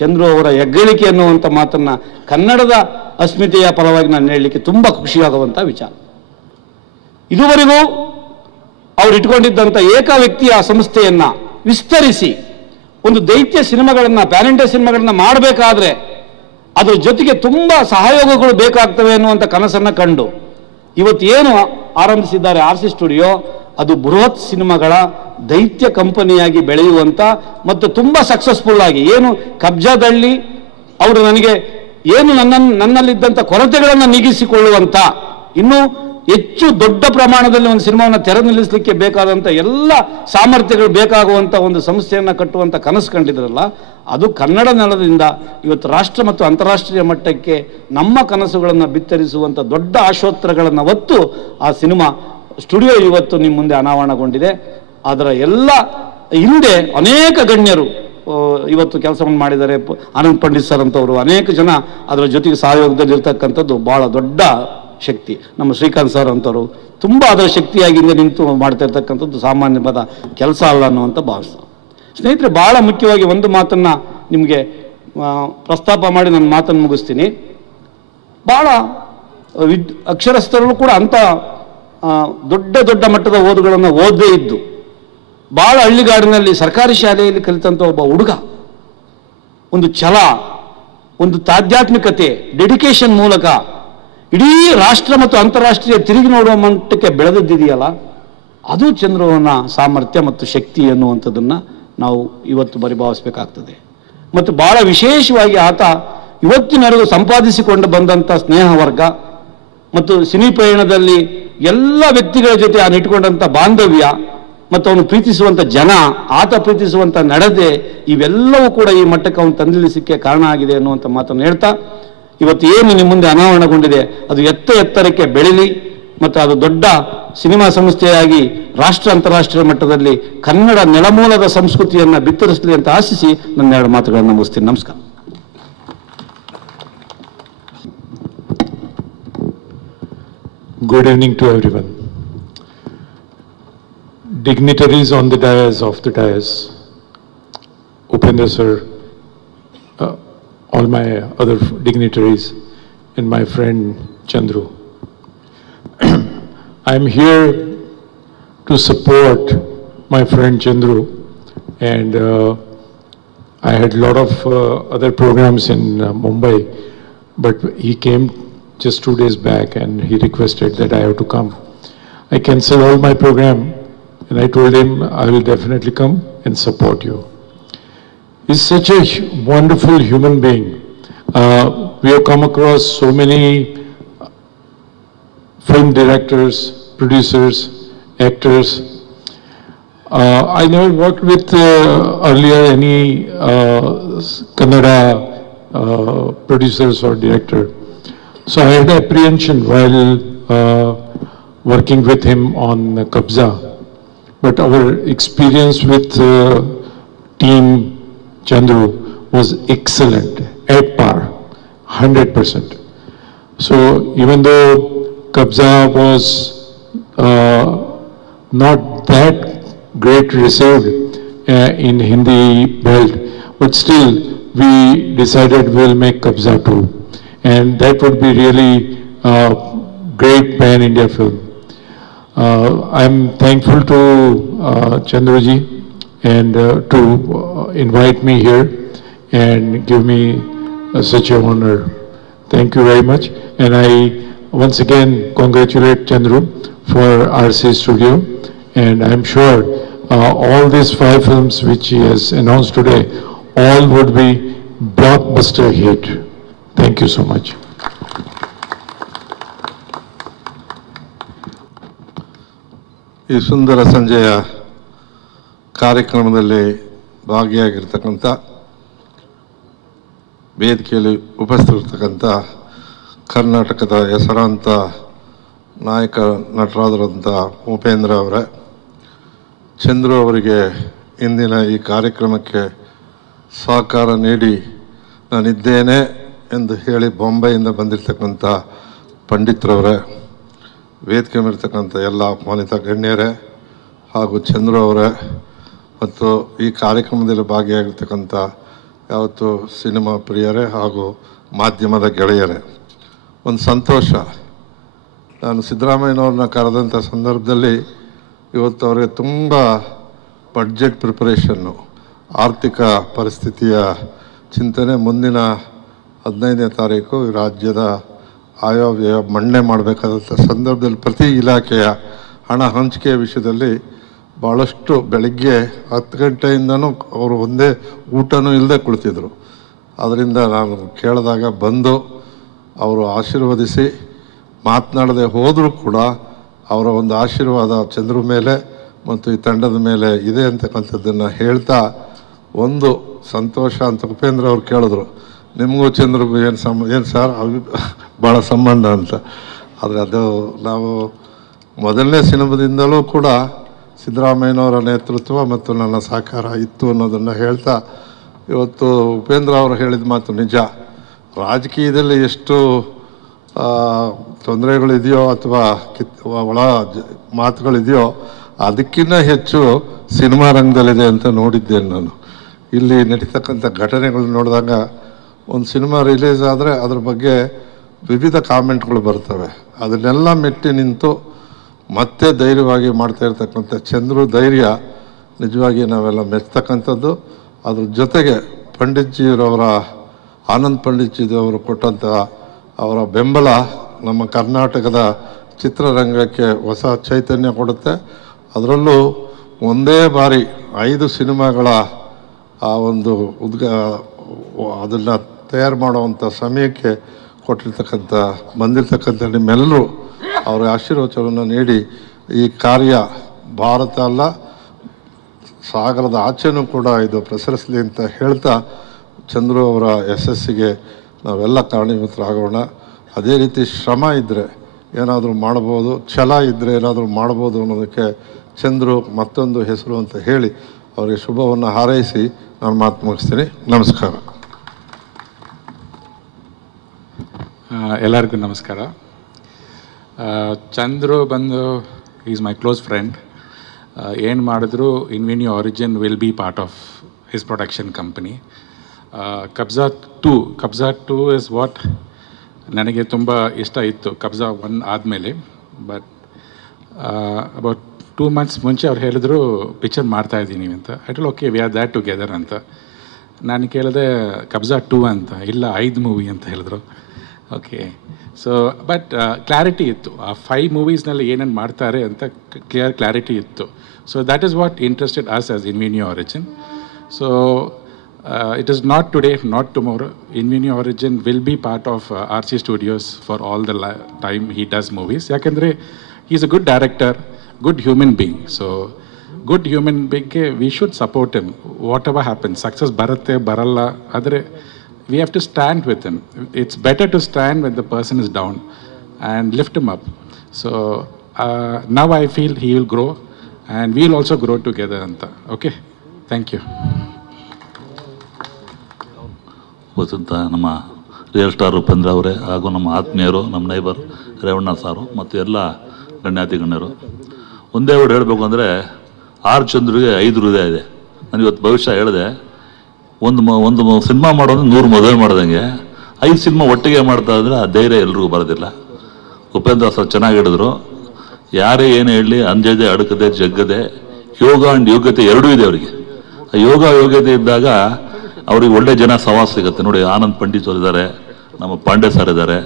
ಚಂದ್ರು ಅವರ ಹೆಗ್ಗಳಿಕೆ ಅನ್ನುವಂಥ ಮಾತನ್ನ ಕನ್ನಡದ ಅಸ್ಮಿತೆಯ ಪರವಾಗಿ ನಾನು ಹೇಳಲಿಕ್ಕೆ ತುಂಬ ಖುಷಿಯಾಗುವಂಥ ವಿಚಾರ. ಇದುವರೆಗೂ ಅವರು ಇಟ್ಕೊಂಡಿದ್ದಂಥ ಏಕ ವ್ಯಕ್ತಿಯ ಸಂಸ್ಥೆಯನ್ನ ವಿಸ್ತರಿಸಿ ಒಂದು ದೈತ್ಯ ಸಿನಿಮಾಗಳನ್ನ, ಪ್ಯಾನ್ ಇಂಡಿಯಾ ಸಿನಿಮಾಗಳನ್ನ ಮಾಡಬೇಕಾದ್ರೆ ಅದ್ರ ಜೊತೆಗೆ ತುಂಬ ಸಹಯೋಗಗಳು ಬೇಕಾಗ್ತವೆ ಅನ್ನುವಂಥ ಕನಸನ್ನ ಕಂಡು ಇವತ್ತು ಏನು ಆರಂಭಿಸಿದ್ದಾರೆ RC ಸ್ಟುಡಿಯೋ, ಅದು ಬೃಹತ್ ಸಿನಿಮಾಗಳ ದೈತ್ಯ ಕಂಪನಿಯಾಗಿ ಬೆಳೆಯುವಂಥ ಮತ್ತು ತುಂಬ ಸಕ್ಸಸ್ಫುಲ್ ಆಗಿ ಏನು ಕಬ್ಜಾದಲ್ಲಿ ಅವರು ನನಗೆ ಏನು ನನ್ನಲ್ಲಿದ್ದಂಥ ಕೊರತೆಗಳನ್ನು ನೀಗಿಸಿಕೊಳ್ಳುವಂಥ ಇನ್ನೂ ಹೆಚ್ಚು ದೊಡ್ಡ ಪ್ರಮಾಣದಲ್ಲಿ ಒಂದು ಸಿನಿಮಾವನ್ನು ತೆರೆ ನಿಲ್ಲಿಸಲಿಕ್ಕೆ ಬೇಕಾದಂಥ ಎಲ್ಲ ಸಾಮರ್ಥ್ಯಗಳು ಬೇಕಾಗುವಂಥ ಒಂದು ಸಂಸ್ಥೆಯನ್ನು ಕಟ್ಟುವಂಥ ಕನಸು ಕಂಡಿದ್ರಲ್ಲ, ಅದು ಕನ್ನಡ ನೆಲದಿಂದ ಇವತ್ತು ರಾಷ್ಟ್ರ ಮತ್ತು ಅಂತಾರಾಷ್ಟ್ರೀಯ ಮಟ್ಟಕ್ಕೆ ನಮ್ಮ ಕನಸುಗಳನ್ನು ಬಿತ್ತರಿಸುವಂಥ ದೊಡ್ಡ ಆಶೋತ್ತರಗಳನ್ನು ಹೊತ್ತು ಆ ಸಿನಿಮಾ ಸ್ಟುಡಿಯೋ ಇವತ್ತು ನಿಮ್ಮ ಮುಂದೆ ಅನಾವರಣಗೊಂಡಿದೆ. ಅದರ ಎಲ್ಲ ಹಿಂದೆ ಅನೇಕ ಗಣ್ಯರು ಇವತ್ತು ಕೆಲಸವನ್ನು ಮಾಡಿದ್ದಾರೆ. ಆನಂದ್ ಪಂಡಿತ್ ಸರ್ ಅಂತವರು, ಅನೇಕ ಜನ ಅದರ ಜೊತೆಗೆ ಸಹಯೋಗದಲ್ಲಿರ್ತಕ್ಕಂಥದ್ದು ಬಹಳ ದೊಡ್ಡ ಶಕ್ತಿ. ನಮ್ಮ ಶ್ರೀಕಾಂತ್ ಸರ್ ಅಂತವರು ತುಂಬ ಅದರ ಶಕ್ತಿಯಾಗಿ ನಿಂತು ಮಾಡ್ತಾ ಇರ್ತಕ್ಕಂಥದ್ದು ಸಾಮಾನ್ಯವಾದ ಕೆಲಸ ಅಲ್ಲ ಅನ್ನುವಂಥ ಭಾವಿಸ್ತಾರೆ. ಸ್ನೇಹಿತರೆ, ಬಹಳ ಮುಖ್ಯವಾಗಿ ಒಂದು ಮಾತನ್ನು ನಿಮಗೆ ಪ್ರಸ್ತಾಪ ಮಾಡಿ ನನ್ನ ಮಾತನ್ನು ಮುಗಿಸ್ತೀನಿ. ಬಹಳ ಅಕ್ಷರಸ್ಥರು ಕೂಡ ಅಂಥ ದೊಡ್ಡ ದೊಡ್ಡ ಮಟ್ಟದ ಓದುಗಳನ್ನು ಓದದೇ ಇದ್ದು ಭಾಳ ಹಳ್ಳಿಗಾಡಿನಲ್ಲಿ ಸರ್ಕಾರಿ ಶಾಲೆಯಲ್ಲಿ ಕಲಿತಂಥ ಒಬ್ಬ ಹುಡುಗ ಒಂದು ಛಲ, ಒಂದು ಆಧ್ಯಾತ್ಮಿಕತೆ, ಡೆಡಿಕೇಶನ್ ಮೂಲಕ ಇಡೀ ರಾಷ್ಟ್ರ ಮತ್ತು ಅಂತಾರಾಷ್ಟ್ರೀಯ ತಿರುಗಿ ನೋಡುವ ಮಟ್ಟಕ್ಕೆ ಬೆಳೆದಿದೆಯಲ್ಲ, ಅದು ಚಂದ್ರವನ ಸಾಮರ್ಥ್ಯ ಮತ್ತು ಶಕ್ತಿ ಎನ್ನುವಂಥದ್ದನ್ನು ನಾವು ಇವತ್ತು ಪರಿಭಾವಿಸಬೇಕಾಗ್ತದೆ. ಮತ್ತು ಬಹಳ ವಿಶೇಷವಾಗಿ ಆತ ಇವತ್ತಿನವರೆಗೂ ಸಂಪಾದಿಸಿಕೊಂಡು ಬಂದಂಥ ಸ್ನೇಹ ವರ್ಗ ಮತ್ತು ಸಿನಿ ಪಯಣದಲ್ಲಿ ಎಲ್ಲ ವ್ಯಕ್ತಿಗಳ ಜೊತೆ ಅವನು ಇಟ್ಕೊಂಡಂಥ ಬಾಂಧವ್ಯ ಮತ್ತು ಅವನು ಪ್ರೀತಿಸುವಂಥ ಜನ, ಆತ ಪ್ರೀತಿಸುವಂಥ ನಡತೆ, ಇವೆಲ್ಲವೂ ಕೂಡ ಈ ಮಟ್ಟಕ್ಕೆ ಅವನು ತಂದಿಳಿಸಲಿಕ್ಕೆ ಕಾರಣ ಆಗಿದೆ ಅನ್ನುವಂಥ ಮಾತನ್ನು ಹೇಳ್ತಾ, ಇವತ್ತು ಏನು ನಿಮ್ಮ ಮುಂದೆ ಅನಾವರಣಗೊಂಡಿದೆ ಅದು ಎತ್ತರಕ್ಕೆ ಬೆಳೀಲಿ ಮತ್ತು ಅದು ದೊಡ್ಡ ಸಿನಿಮಾ ಸಂಸ್ಥೆಯಾಗಿ ರಾಷ್ಟ್ರ ಅಂತಾರಾಷ್ಟ್ರೀಯ ಮಟ್ಟದಲ್ಲಿ ಕನ್ನಡ ನೆಲಮೂಲದ ಸಂಸ್ಕೃತಿಯನ್ನು ಬಿತ್ತರಿಸಲಿ ಅಂತ ಆಶಿಸಿ ನನ್ನ 2 ಮಾತುಗಳನ್ನು ಮುಗಿಸ್ತೀನಿ. ನಮಸ್ಕಾರ. Good evening to everyone. Dignitaries on the dais, Upendra sir, all my other dignitaries, and my friend Chandru. I'm here to support my friend Chandru, and I had a lot of other programs in Mumbai, but he came just 2 days back and he requested that I have to come. I canceled all my program and I told him I will definitely come and support you. He's such a wonderful human being. We have come across so many film directors, producers, actors. I never worked with earlier any Kannada producers or director. So I had apprehension while working with him on Kabza. But our experience with team Chandru was excellent, at par, 100%. So even though Kabza was not that great received in Hindi belt, but still we decided we'll make Kabza too. And that would be really a great pan-India film. I'm thankful to Chandruji and to invite me here and give me such an honor. Thank you very much. And I once again congratulate Chandru for RC Studio. And I'm sure all these 5 films which he has announced today, all would be blockbuster hit. Thank you so much. ಈ ಸುಂದರ ಸಂಜೆಯ ಕಾರ್ಯಕ್ರಮದಲ್ಲಿ ಭಾಗಿಯಾಗಿರ್ತಕ್ಕಂಥ ವೇದಿಕೆಯಲ್ಲಿ ಉಪಸ್ಥಿತರಿರ್ತಕ್ಕಂಥ ಕರ್ನಾಟಕದ ಹೆಸರಾಂತ ನಾಯಕ ನಟರಾದರಂಥ ಉಪೇಂದ್ರ ಅವರೇ, ಚಂದ್ರು ಅವರಿಗೆ ಇಂದಿನ ಈ ಕಾರ್ಯಕ್ರಮಕ್ಕೆ ಸಹಕಾರ ನೀಡಿ ನಾನಿದ್ದೇನೆ ಎಂದು ಹೇಳಿ ಬೊಂಬೈಯಿಂದ ಬಂದಿರತಕ್ಕಂಥ ಪಂಡಿತ್ರವರೇ, ವೇದಿಕೆ ಮೇಲಿರ್ತಕ್ಕಂಥ ಎಲ್ಲ ಅಪಮಾನಿತ ಗಣ್ಯರೇ ಹಾಗೂ ಚಂದ್ರು ಅವರೇ, ಮತ್ತು ಈ ಕಾರ್ಯಕ್ರಮದಲ್ಲಿ ಭಾಗಿಯಾಗಿರ್ತಕ್ಕಂಥ ಯಾವತ್ತು ಸಿನಿಮಾ ಪ್ರಿಯರೇ ಹಾಗೂ ಮಾಧ್ಯಮದ ಗೆಳೆಯರೇ, ಒಂದು ಸಂತೋಷ. ನಾನು ಸಿದ್ದರಾಮಯ್ಯನವ್ರನ್ನ ಕರೆದಂಥ ಸಂದರ್ಭದಲ್ಲಿ ಇವತ್ತು ಅವರಿಗೆ ತುಂಬ ಬಡ್ಜೆಟ್ ಪ್ರಿಪರೇಷನ್ನು, ಆರ್ಥಿಕ ಪರಿಸ್ಥಿತಿಯ ಚಿಂತನೆ, ಮುಂದಿನ 15ನೇ ತಾರೀಕು ರಾಜ್ಯದ ಆಯವ್ಯಯ ಮಂಡನೆ ಮಾಡಬೇಕಾದಂಥ ಸಂದರ್ಭದಲ್ಲಿ ಪ್ರತಿ ಇಲಾಖೆಯ ಹಣ ಹಂಚಿಕೆಯ ವಿಷಯದಲ್ಲಿ ಭಾಳಷ್ಟು ಬೆಳಗ್ಗೆ 10 ಗಂಟೆಯಿಂದನೂ ಅವರು ಒಂದೇ ಊಟನೂ ಇಲ್ಲದೆ ಕುಳಿತಿದ್ರು. ಅದರಿಂದ ನಾನು ಕೇಳಿದಾಗ ಬಂದು ಅವರು ಆಶೀರ್ವದಿಸಿ ಮಾತನಾಡದೆ ಹೋದರೂ ಕೂಡ ಅವರ ಒಂದು ಆಶೀರ್ವಾದ ಚಂದ್ರ ಮೇಲೆ ಮತ್ತು ಈ ತಂಡದ ಮೇಲೆ ಇದೆ ಅಂತಕ್ಕಂಥದ್ದನ್ನು ಹೇಳ್ತಾ, ಒಂದು ಸಂತೋಷ ಅಂತ ಉಪೇಂದ್ರ ಅವ್ರು ಕೇಳಿದ್ರು, ನಿಮಗೂ ಚಂದ್ರಿಗೂ ಏನು ಸರ್ ಭಾಳ ಸಂಬಂಧ ಅಂತ. ಆದರೆ ಅದು ನಾವು ಮೊದಲನೇ ಸಿನಿಮಾದಿಂದಲೂ ಕೂಡ ಸಿದ್ದರಾಮಯ್ಯನವರ ನೇತೃತ್ವ ಮತ್ತು ನನ್ನ ಸಹಕಾರ ಇತ್ತು ಅನ್ನೋದನ್ನು ಹೇಳ್ತಾ, ಇವತ್ತು ಉಪೇಂದ್ರ ಅವರು ಹೇಳಿದ ಮಾತು ನಿಜ. ರಾಜಕೀಯದಲ್ಲಿ ಎಷ್ಟು ತೊಂದರೆಗಳಿದೆಯೋ ಅಥವಾ ಒಳ ಮಾತುಗಳಿದೆಯೋ ಅದಕ್ಕಿಂತ ಹೆಚ್ಚು ಸಿನಿಮಾ ರಂಗದಲ್ಲಿದೆ ಅಂತ ನೋಡಿದ್ದೇನೆ ನಾನು. ಇಲ್ಲಿ ನಡೀತಕ್ಕಂಥ ಘಟನೆಗಳು ನೋಡಿದಾಗ ಒಂದು ಸಿನಿಮಾ ರಿಲೀಸ್ ಆದರೆ ಅದ್ರ ಬಗ್ಗೆ ವಿವಿಧ ಕಾಮೆಂಟ್ಗಳು ಬರ್ತವೆ. ಅದನ್ನೆಲ್ಲ ಮೆಟ್ಟಿ ನಿಂತು ಮತ್ತೆ ಧೈರ್ಯವಾಗಿ ಮಾಡ್ತಾ ಇರ್ತಕ್ಕಂಥ ಚಂದ್ರು ಧೈರ್ಯ ನಿಜವಾಗಿ ನಾವೆಲ್ಲ ಮೆಚ್ಚತಕ್ಕಂಥದ್ದು. ಅದ್ರ ಜೊತೆಗೆ ಪಂಡಿತ್ಜಿಯವರವರ ಆನಂದ್ ಪಂಡಿತ್ಜಿಯವರು ಕೊಟ್ಟಂಥ ಅವರ ಬೆಂಬಲ ನಮ್ಮ ಕರ್ನಾಟಕದ ಚಿತ್ರರಂಗಕ್ಕೆ ಹೊಸ ಚೈತನ್ಯ ಕೊಡುತ್ತೆ. ಅದರಲ್ಲೂ ಒಂದೇ ಬಾರಿ 5 ಸಿನಿಮಾಗಳ ಆ ಒಂದು ಅದನ್ನು ತಯಾರು ಮಾಡುವಂಥ ಸಮಯಕ್ಕೆ ಬಂದಿರತಕ್ಕಂಥ ನಿಮ್ಮೆಲ್ಲರೂ ಅವರ ಆಶೀರ್ವಚನವನ್ನು ನೀಡಿ ಈ ಕಾರ್ಯ ಭಾರತ ಅಲ್ಲ ಸಾಗರದ ಆಚೆನೂ ಕೂಡ ಇದು ಪ್ರಸರಿಸಲಿ ಅಂತ ಹೇಳ್ತಾ ಚಂದ್ರು ಅವರ ಯಶಸ್ಸಿಗೆ ನಾವೆಲ್ಲ ಕಾರಣೀಭೂತರಾಗೋಣ. ಅದೇ ರೀತಿ ಶ್ರಮ ಇದ್ದರೆ ಏನಾದರೂ ಮಾಡ್ಬೋದು, ಛಲ ಇದ್ದರೆ ಏನಾದರೂ ಮಾಡ್ಬೋದು ಅನ್ನೋದಕ್ಕೆ ಚಂದ್ರು ಮತ್ತೊಂದು ಹೆಸರು ಅಂತ ಹೇಳಿ ಅವರಿಗೆ ಶುಭವನ್ನು ಹಾರೈಸಿ ನಾನು ಮಾತು ಮುಗಿಸ್ತೀನಿ. ನಮಸ್ಕಾರ. ಎಲ್ಲರಿಗೂ ನಮಸ್ಕಾರ. ಚಂದ್ರು ಬಂದು ಈಸ್ ಮೈ ಕ್ಲೋಸ್ ಫ್ರೆಂಡ್. ಏನು ಮಾಡಿದ್ರು Invenio Origin will be part of his production company. Kabzaa 2 is what ನನಗೆ ತುಂಬ ಇಷ್ಟ ಇತ್ತು. ಕಬ್ಜಾ 1 ಆದಮೇಲೆ ಬಟ್ ಅಬೌಟ್ 2 months ಮುಂಚೆ ಅವ್ರು ಹೇಳಿದ್ರು ಪಿಕ್ಚರ್ ಮಾಡ್ತಾಯಿದ್ದೀನಿ ಅಂತ. I told okay we are that together ಅಂತ. ನಾನು ಕೇಳಿದೆ ಕಬ್ಜಾ 2 ಅಂತ. ಇಲ್ಲ 5 ಮೂವಿ ಅಂತ ಹೇಳಿದ್ರು. ಓಕೆ ಸೊ ಬಟ್ ಕ್ಲಾರಿಟಿ ಇತ್ತು ಆ 5 ಮೂವೀಸ್ನಲ್ಲಿ ಏನೇನು ಮಾಡ್ತಾರೆ ಅಂತ ಕ್ಲಾರಿಟಿ ಇತ್ತು. So that is what interested us as Invenio Origin. So it is not today, not tomorrow. Invinio Origin will be part of RC Studios for all the time he does movies. Yakandre he is a good director, good human being. So good human being we should support him whatever happens. Success baratte baralla adre we have to stand with him. It's better to stand when the person is down and lift him up. So now I feel he will grow and we will also grow together anta. Okay, thank you. ವಸಂತ ನಮ್ಮ ರಿಯಲ್ ಸ್ಟಾರ್ ಉಪೇಂದ್ರ ಅವರೇ ಹಾಗೂ ನಮ್ಮ ಆತ್ಮೀಯರು, ನಮ್ಮ ನೈಬರ್ ರೇವಣ್ಣ ಸಾರು ಮತ್ತು ಎಲ್ಲ ಗಣ್ಯಾತಿ ಗಣ್ಯರು, ಒಂದೇ ವರ್ಡ್ ಹೇಳಬೇಕು ಅಂದರೆ ಆರ್ ಚಂದ್ರಿಗೆ 5 ಹೃದಯ ಇದೆ. ನಾನು ಇವತ್ತು ಭವಿಷ್ಯ ಹೇಳಿದೆ, ಒಂದು ಸಿನಿಮಾ ಮಾಡೋದು 100 ಮದುವೆ ಮಾಡ್ದಂಗೆ 5 ಸಿನಿಮಾ ಒಟ್ಟಿಗೆ ಮಾಡ್ತಾ ಇದ್ರೆ ಆ ಧೈರ್ಯ ಎಲ್ರಿಗೂ ಬರೋದಿಲ್ಲ. ಉಪೇಂದ್ರ ಸರ್ ಚೆನ್ನಾಗಿ ಹೇಳಿದ್ರು, ಯಾರೇ ಏನು ಹೇಳಲಿ ಅಂಜದೆ ಅಡಕದೆ ಜಗ್ಗದೆ ಯೋಗ ಆ್ಯಂಡ್ ಯೋಗ್ಯತೆ ಎರಡೂ ಇದೆ ಅವರಿಗೆ. ಆ ಯೋಗ್ಯತೆ ಇದ್ದಾಗ ಅವ್ರಿಗೆ ಒಳ್ಳೆ ಜನ ಸವಾಸ ಸಿಗುತ್ತೆ. ನೋಡಿ, ಆನಂದ್ ಪಂಡಿತ್ ಅವರು ಇದ್ದಾರೆ, ನಮ್ಮ ಪಾಂಡೆ ಸರ್ ಇದ್ದಾರೆ,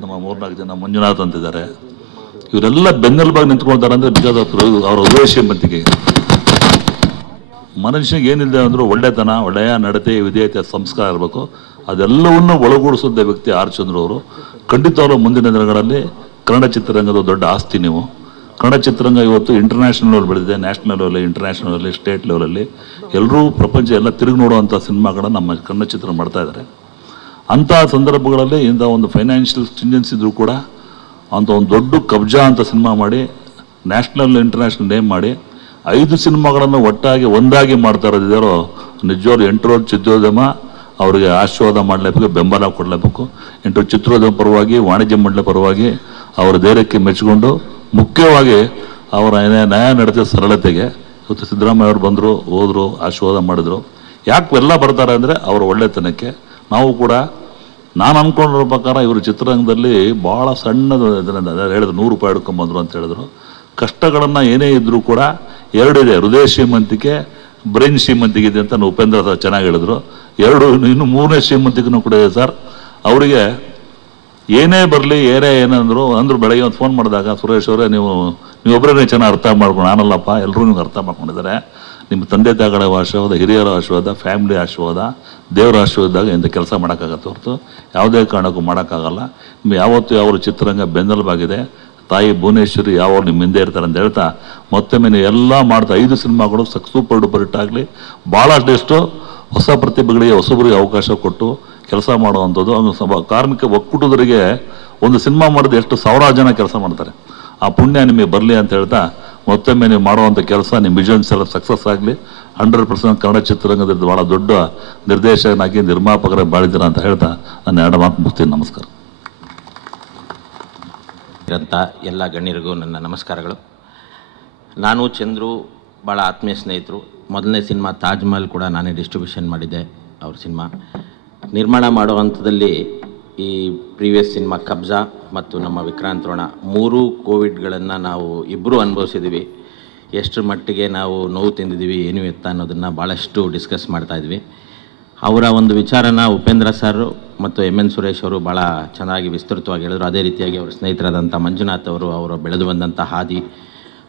ನಮ್ಮ 3-4 ಜನ ಮಂಜುನಾಥ್ ಅಂತಿದ್ದಾರೆ. ಇವರೆಲ್ಲ ಬೆನ್ನೆಲುಬಾಗಿ ನಿಂತ್ಕೊಳ್ತಾರೆ ಅಂದರೆ ಬಿಕಾಸ್ ಅವರ ಉದ್ದೇಶಮಂತಿಗೆ ಮನುಷ್ಯನಿಗೆ ಏನಿದೆ ಅಂದರೂ ಒಳ್ಳೆತನ, ಒಳ್ಳೆಯ ನಡತೆ, ವಿಧೇಯತೆ, ಸಂಸ್ಕಾರ ಇರಬೇಕು. ಅದೆಲ್ಲವನ್ನು ಒಳಗೂಡಿಸಿದ್ದ ವ್ಯಕ್ತಿ ಆರ್ ಚಂದ್ರು ಅವರು. ಖಂಡಿತವಾಗ್ಲೂ ಮುಂದಿನ ದಿನಗಳಲ್ಲಿ ಕನ್ನಡ ಚಿತ್ರರಂಗದ ದೊಡ್ಡ ಆಸ್ತಿ ನೀವು. ಕನ್ನಡ ಚಿತ್ರರಂಗ ಇವತ್ತು ಇಂಟರ್ನ್ಯಾಷನಲ್ ಲೆವೆಲ್ ಬೆಳೆದಿದೆ, ನ್ಯಾಷನಲ್ ಲೆವೆಲಲ್ಲಿ, ಇಂಟರ್ನ್ಯಾಷನಲ್ ಲೆವೆಲಲ್ಲಿ, ಸ್ಟೇಟ್ ಲೆವೆಲಲ್ಲಿ ಎಲ್ಲರೂ ಪ್ರಪಂಚ ಎಲ್ಲ ತಿರುಗಿ ನೋಡುವಂಥ ಸಿನಿಮಾಗಳನ್ನ ನಮ್ಮ ಕನ್ನಡ ಚಿತ್ರ ಮಾಡ್ತಾ ಇದ್ದಾರೆ. ಅಂಥ ಸಂದರ್ಭಗಳಲ್ಲಿ ಇಂಥ ಒಂದು ಫೈನಾನ್ಷಿಯಲ್ ಸ್ಟಿಂಜೆನ್ಸ್ ಇದ್ರೂ ಕೂಡ ಅಂಥ ಒಂದು ದೊಡ್ಡ ಕಬ್ಜಾ ಅಂತ ಸಿನಿಮಾ ಮಾಡಿ ನ್ಯಾಷನಲ್ ಇಂಟರ್ನ್ಯಾಷನಲ್ ನೇಮ್ ಮಾಡಿ 5 ಸಿನಿಮಾಗಳನ್ನು ಒಟ್ಟಾಗಿ ಒಂದಾಗಿ ಮಾಡ್ತಾ ಇರೋದಿದ್ದಾರೋ ನಿಜವಾಗ್ಲೂ ಎಂಟರೋದು ಚಿತ್ರೋದ್ಯಮ ಅವರಿಗೆ ಆಶೀರ್ವಾದ ಮಾಡಲೇಬೇಕು, ಬೆಂಬಲ ಕೊಡಲೇಬೇಕು. ಎಂಟು ಚಿತ್ರೋದ್ಯಮ ಪರವಾಗಿ, ವಾಣಿಜ್ಯ ಮಂಡಳಿ ಪರವಾಗಿ ಅವರ ಧೈರ್ಯಕ್ಕೆ ಮೆಚ್ಚಿಕೊಂಡು, ಮುಖ್ಯವಾಗಿ ಅವರ ನ್ಯಾಯ ನಡೆದ ಸರಳತೆಗೆ ಇವತ್ತು ಸಿದ್ದರಾಮಯ್ಯ ಅವರು ಬಂದರು, ಹೋದರು, ಆಶೀರ್ವಾದ ಮಾಡಿದ್ರು. ಯಾಕೆ ಎಲ್ಲ ಬರ್ತಾರೆ ಅಂದರೆ ಅವರ ಒಳ್ಳೆತನಕ್ಕೆ. ನಾವು ಕೂಡ ನಾನು ಅಂದ್ಕೊಂಡಿರೋ ಪ್ರಕಾರ ಇವರು ಚಿತ್ರರಂಗದಲ್ಲಿ ಭಾಳ ಸಣ್ಣದು ಹೇಳಿದ್ರು, 100 ರೂಪಾಯಿ ಹಿಡ್ಕೊಂಬಂದರು ಅಂತ ಹೇಳಿದ್ರು. ಕಷ್ಟಗಳನ್ನು ಏನೇ ಇದ್ದರೂ ಕೂಡ 2 ಇದೆ, ಹೃದಯ ಶ್ರೀಮಂತಿಕೆ, ಬ್ರೈನ್ ಶ್ರೀಮಂತಿಕೆ ಇದೆ ಅಂತ ಉಪೇಂದ್ರ ಸರ್ ಚೆನ್ನಾಗಿ ಹೇಳಿದ್ರು. 2 ಇನ್ನು 3ನೇ ಶ್ರೀಮಂತಿಕೆನೂ ಕೂಡ ಇದೆ ಸರ್. ಅವರಿಗೆ ಏನೇ ಬರಲಿ, ಏನಂದ್ರು ಬೆಳಗ್ಗೆ ಒಂದು ಫೋನ್ ಮಾಡಿದಾಗ, ಸುರೇಶ್ ಅವರೇ ನೀವೊಬ್ಬರೇ ಚೆನ್ನಾಗಿ ಅರ್ಥ ಮಾಡ್ಕೊಂಡು, ನಾನಲ್ಲಪ್ಪ ಎಲ್ಲರೂ ನಿಮ್ಗೆ ಅರ್ಥ ಮಾಡ್ಕೊಂಡಿದ್ದಾರೆ. ನಿಮ್ಮ ತಂದೆ ತಾಯಿಗಳ ಆಶೀರ್ವಾದ, ಹಿರಿಯರ ಆಶೀರ್ವಾದ, ಫ್ಯಾಮಿಲಿ ಆಶೀರ್ವಾದ, ದೇವರ ಆಶೀರ್ವಾದಾಗ ಇಂಥ ಕೆಲಸ ಮಾಡೋಕ್ಕಾಗತ್ತೆ ಹೊರತು ಯಾವುದೇ ಕಾರಣಕ್ಕೂ ಮಾಡೋಕ್ಕಾಗಲ್ಲ. ನಿಮ್ಗೆ ಯಾವತ್ತೂ ಯಾವ ಚಿತ್ರರಂಗ ಬೆನ್ನೆಲುಬಾಗಿದೆ. ತಾಯಿ ಭುವನೇಶ್ವರಿ ಯಾವಾಗ ನಿಮ್ಮ ಹಿಂದೆ ಇರ್ತಾರೆ ಅಂತ ಹೇಳ್ತಾ, ಮತ್ತೊಮ್ಮೆ ನೀವು ಎಲ್ಲ ಮಾಡ್ತಾ 5 ಸಿನಿಮಾಗಳು ಸೂಪರ್ ಡೂಪರ್ ಹಿಟ್ ಆಗಲಿ. ಭಾಳಷ್ಟು ಹೊಸ ಪ್ರತಿಭೆಗಳಿಗೆ, ಹೊಸಬರಿಗೆ ಅವಕಾಶ ಕೊಟ್ಟು ಕೆಲಸ ಮಾಡುವಂಥದ್ದು. ಕಾರ್ಮಿಕ ಒಕ್ಕೂಟದವರಿಗೆ ಒಂದು ಸಿನಿಮಾ ಮಾಡಿದ್ರೆ ಎಷ್ಟು 1000 ಜನ ಕೆಲಸ ಮಾಡ್ತಾರೆ. ಆ ಪುಣ್ಯ ನಿಮಗೆ ಬರಲಿ ಅಂತ ಹೇಳ್ತಾ, ಮತ್ತೊಮ್ಮೆ ನೀವು ಮಾಡುವಂಥ ಕೆಲಸ ನಿಮ್ಮ ವಿಷನ್ಸ್ ಎಲ್ಲ ಸಕ್ಸಸ್ ಆಗಲಿ. 100% ಕನ್ನಡ ಚಿತ್ರರಂಗದಲ್ಲಿ ಭಾಳ ದೊಡ್ಡ ನಿರ್ದೇಶಕನಾಗಿ, ನಿರ್ಮಾಪಕರ ಬಾಳಿದ್ದೀರ ಅಂತ ಹೇಳ್ತಾ ನಾನು 2 ಮಾತು ಮುಗ್ತೀನಿ. ನಮಸ್ಕಾರ. ಇರಂಥ ಎಲ್ಲ ಗಣ್ಯರಿಗೂ ನನ್ನ ನಮಸ್ಕಾರಗಳು. ನಾನು ಚಂದ್ರು ಭಾಳ ಆತ್ಮೀಯ ಸ್ನೇಹಿತರು. ಮೊದಲನೇ ಸಿನಿಮಾ ತಾಜ್ ಮಹಲ್ ಕೂಡ ನಾನೇ ಡಿಸ್ಟ್ರಿಬ್ಯೂಷನ್ ಮಾಡಿದ್ದೆ ಅವ್ರ ಸಿನಿಮಾ. ನಿರ್ಮಾಣ ಮಾಡೋ ಹಂತದಲ್ಲಿ ಈ ಪ್ರೀವಿಯಸ್ ಸಿನಿಮಾ ಕಬ್ಜಾ ಮತ್ತು ನಮ್ಮ ವಿಕ್ರಾಂತ್ ರೋಣ 3 ಕೋವಿಡ್ಗಳನ್ನು ನಾವು ಇಬ್ಬರೂ ಅನುಭವಿಸಿದ್ದೀವಿ. ಎಷ್ಟರ ಮಟ್ಟಿಗೆ ನಾವು ನೋವು ತಿಂದಿದ್ದೀವಿ ಏನು ಎತ್ತ ಅನ್ನೋದನ್ನು ಭಾಳಷ್ಟು ಡಿಸ್ಕಸ್ ಮಾಡ್ತಾಯಿದ್ವಿ. ಅವರ ಒಂದು ವಿಚಾರನ ಉಪೇಂದ್ರ ಸರ್ ಮತ್ತು ಎಮ್ ಎನ್ ಸುರೇಶ್ ಅವರು ಭಾಳ ಚೆನ್ನಾಗಿ ವಿಸ್ತೃತವಾಗಿ ಹೇಳಿದ್ರು. ಅದೇ ರೀತಿಯಾಗಿ ಅವರ ಸ್ನೇಹಿತರಾದಂಥ ಮಂಜುನಾಥ್ ಅವರು ಬೆಳೆದು ಬಂದಂಥ ಹಾದಿ,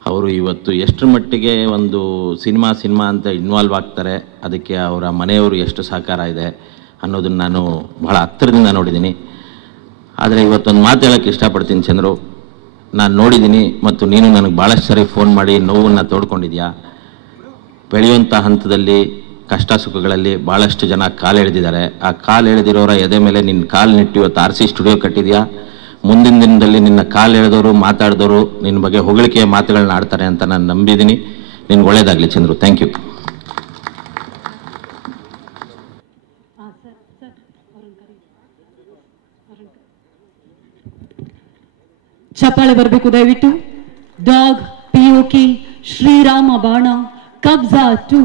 ಅವರು ಇವತ್ತು ಎಷ್ಟರ ಮಟ್ಟಿಗೆ ಒಂದು ಸಿನಿಮಾ ಅಂತ ಇನ್ವಾಲ್ವ್ ಆಗ್ತಾರೆ, ಅದಕ್ಕೆ ಅವರ ಮನೆಯವರು ಎಷ್ಟು ಸಹಕಾರ ಇದೆ ಅನ್ನೋದನ್ನು ನಾನು ಭಾಳ ಹತ್ತಿರದಿಂದ ನೋಡಿದ್ದೀನಿ. ಆದರೆ ಇವತ್ತೊಂದು ಮಾತು ಹೇಳೋಕ್ಕೆ ಇಷ್ಟಪಡ್ತೀನಿ ಚಂದ್ರು, ನಾನು ನೋಡಿದ್ದೀನಿ ಮತ್ತು ನೀನು ನನಗೆ ಭಾಳಷ್ಟು ಸರಿ ಫೋನ್ ಮಾಡಿ ನೋವನ್ನು ತೋಡ್ಕೊಂಡಿದ್ಯಾ. ಬೆಳೆಯುವಂಥ ಹಂತದಲ್ಲಿ ಕಷ್ಟ ಸುಖಗಳಲ್ಲಿ ಭಾಳಷ್ಟು ಜನ ಕಾಲು ಎಳೆದಿದ್ದಾರೆ. ಆ ಕಾಲು ಎಳೆದಿರೋರ ಎದೆ ಮೇಲೆ ನಿನ್ನ ಕಾಲು ನಿಟ್ಟು ಇವತ್ತು RC ಸ್ಟುಡಿಯೋ ಕಟ್ಟಿದ್ಯಾ. ಮುಂದಿನ ದಿನದಲ್ಲಿ ನಿನ್ನ ಕಾಲು ಎಳೆದವರು ಮಾತಾಡಿದವರು ನಿನ್ನ ಬಗ್ಗೆ ಹೊಗಳಿಕೆಯ ಮಾತುಗಳನ್ನ ಆಡ್ತಾರೆ ಅಂತ ನಾನು ನಂಬಿದ್ದೀನಿ. ನಿನ್ಗೆ ಒಳ್ಳೇದಾಗಲಿ ಚಂದ್ರು. Thank you. ಚಪ್ಪಾಳೆ ಬರಬೇಕು ದಯವಿಟ್ಟು. ಡಾಗ್, POK, ಶ್ರೀರಾಮ ಬಾಣ, ಕಬ್ಜಾ 2.